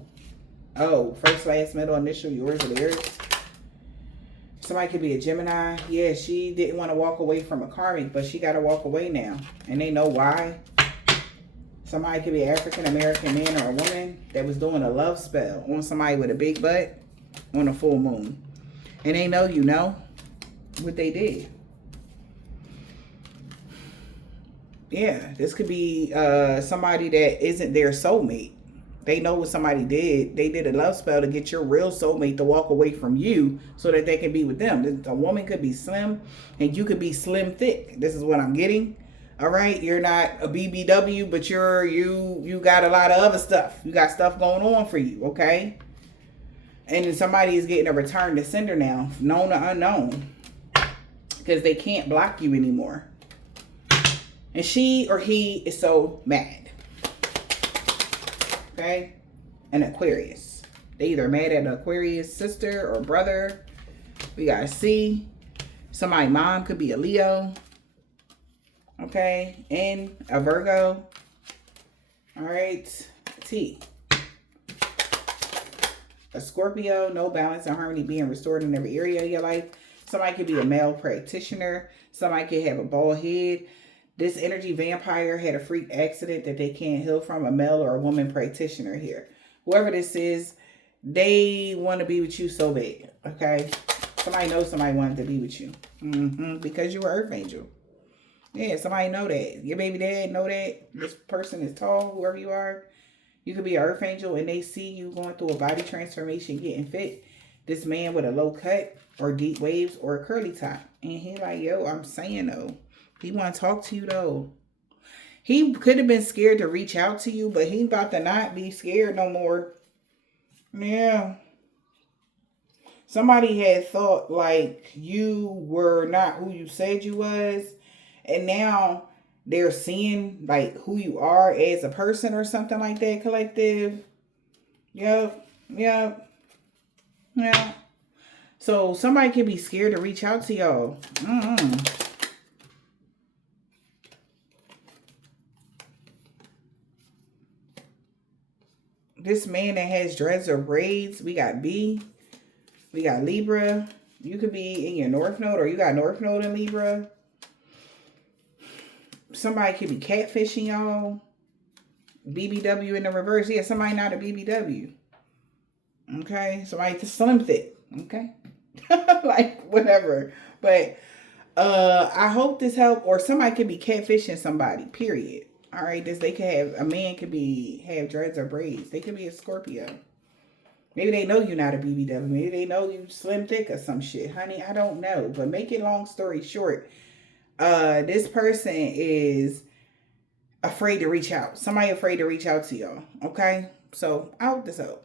Oh, first, last, middle, initial, yours or theirs. Somebody could be a Gemini. Yeah, she didn't want to walk away from a karmic, but she got to walk away now. And they know why. Somebody could be an African-American man or a woman that was doing a love spell on somebody with a big butt on a full moon. And they know you know what they did. Yeah, this could be somebody that isn't their soulmate. They know what somebody did. They did a love spell to get your real soulmate to walk away from you so that they can be with them. A woman could be slim and you could be slim thick. This is what I'm getting. All right, you're not a BBW, but you got a lot of other stuff. You got stuff going on for you, okay? And then somebody is getting a return to sender now, known or unknown, because they can't block you anymore. And she or he is so mad. Okay? An Aquarius. They either mad at an Aquarius sister or brother. We got C. Somebody's mom could be a Leo. Okay? And a Virgo. All right. T. A Scorpio. No balance and harmony being restored in every area of your life. Somebody could be a male practitioner. Somebody could have a bald head. This energy vampire had a freak accident that they can't heal from. A male or a woman practitioner here. Whoever this is, they want to be with you so bad. Okay? Somebody knows somebody wanted to be with you. Because you're an earth angel. Yeah, somebody know that. Your baby dad know that. This person is tall, whoever you are. You could be an earth angel and they see you going through a body transformation, getting fit. This man with a low cut or deep waves or a curly top. And he like, yo, I'm saying though. He want to talk to you though. He could have been scared to reach out to you, but he about to not be scared no more. Yeah. Somebody had thought like you were not who you said you was. And now they're seeing like who you are as a person or something like that, collective. Yep. So somebody could be scared to reach out to y'all. This man that has dreads or braids, we got B. We got Libra. You could be in your North Node or you got North Node in Libra. Somebody could be catfishing y'all. BBW in the reverse. Yeah, somebody not a BBW. Okay? Somebody just slim thick. Okay? Like, whatever. But I hope this helped. Or somebody could be catfishing somebody, period. All right, they could have, a man could have dreads or braids. They could be a Scorpio. Maybe they know you're not a BBW. Maybe they know you slim thick or some shit. Honey, I don't know. But make it long story short, this person is afraid to reach out. Somebody afraid to reach out to y'all. Okay? So, I hope this helps.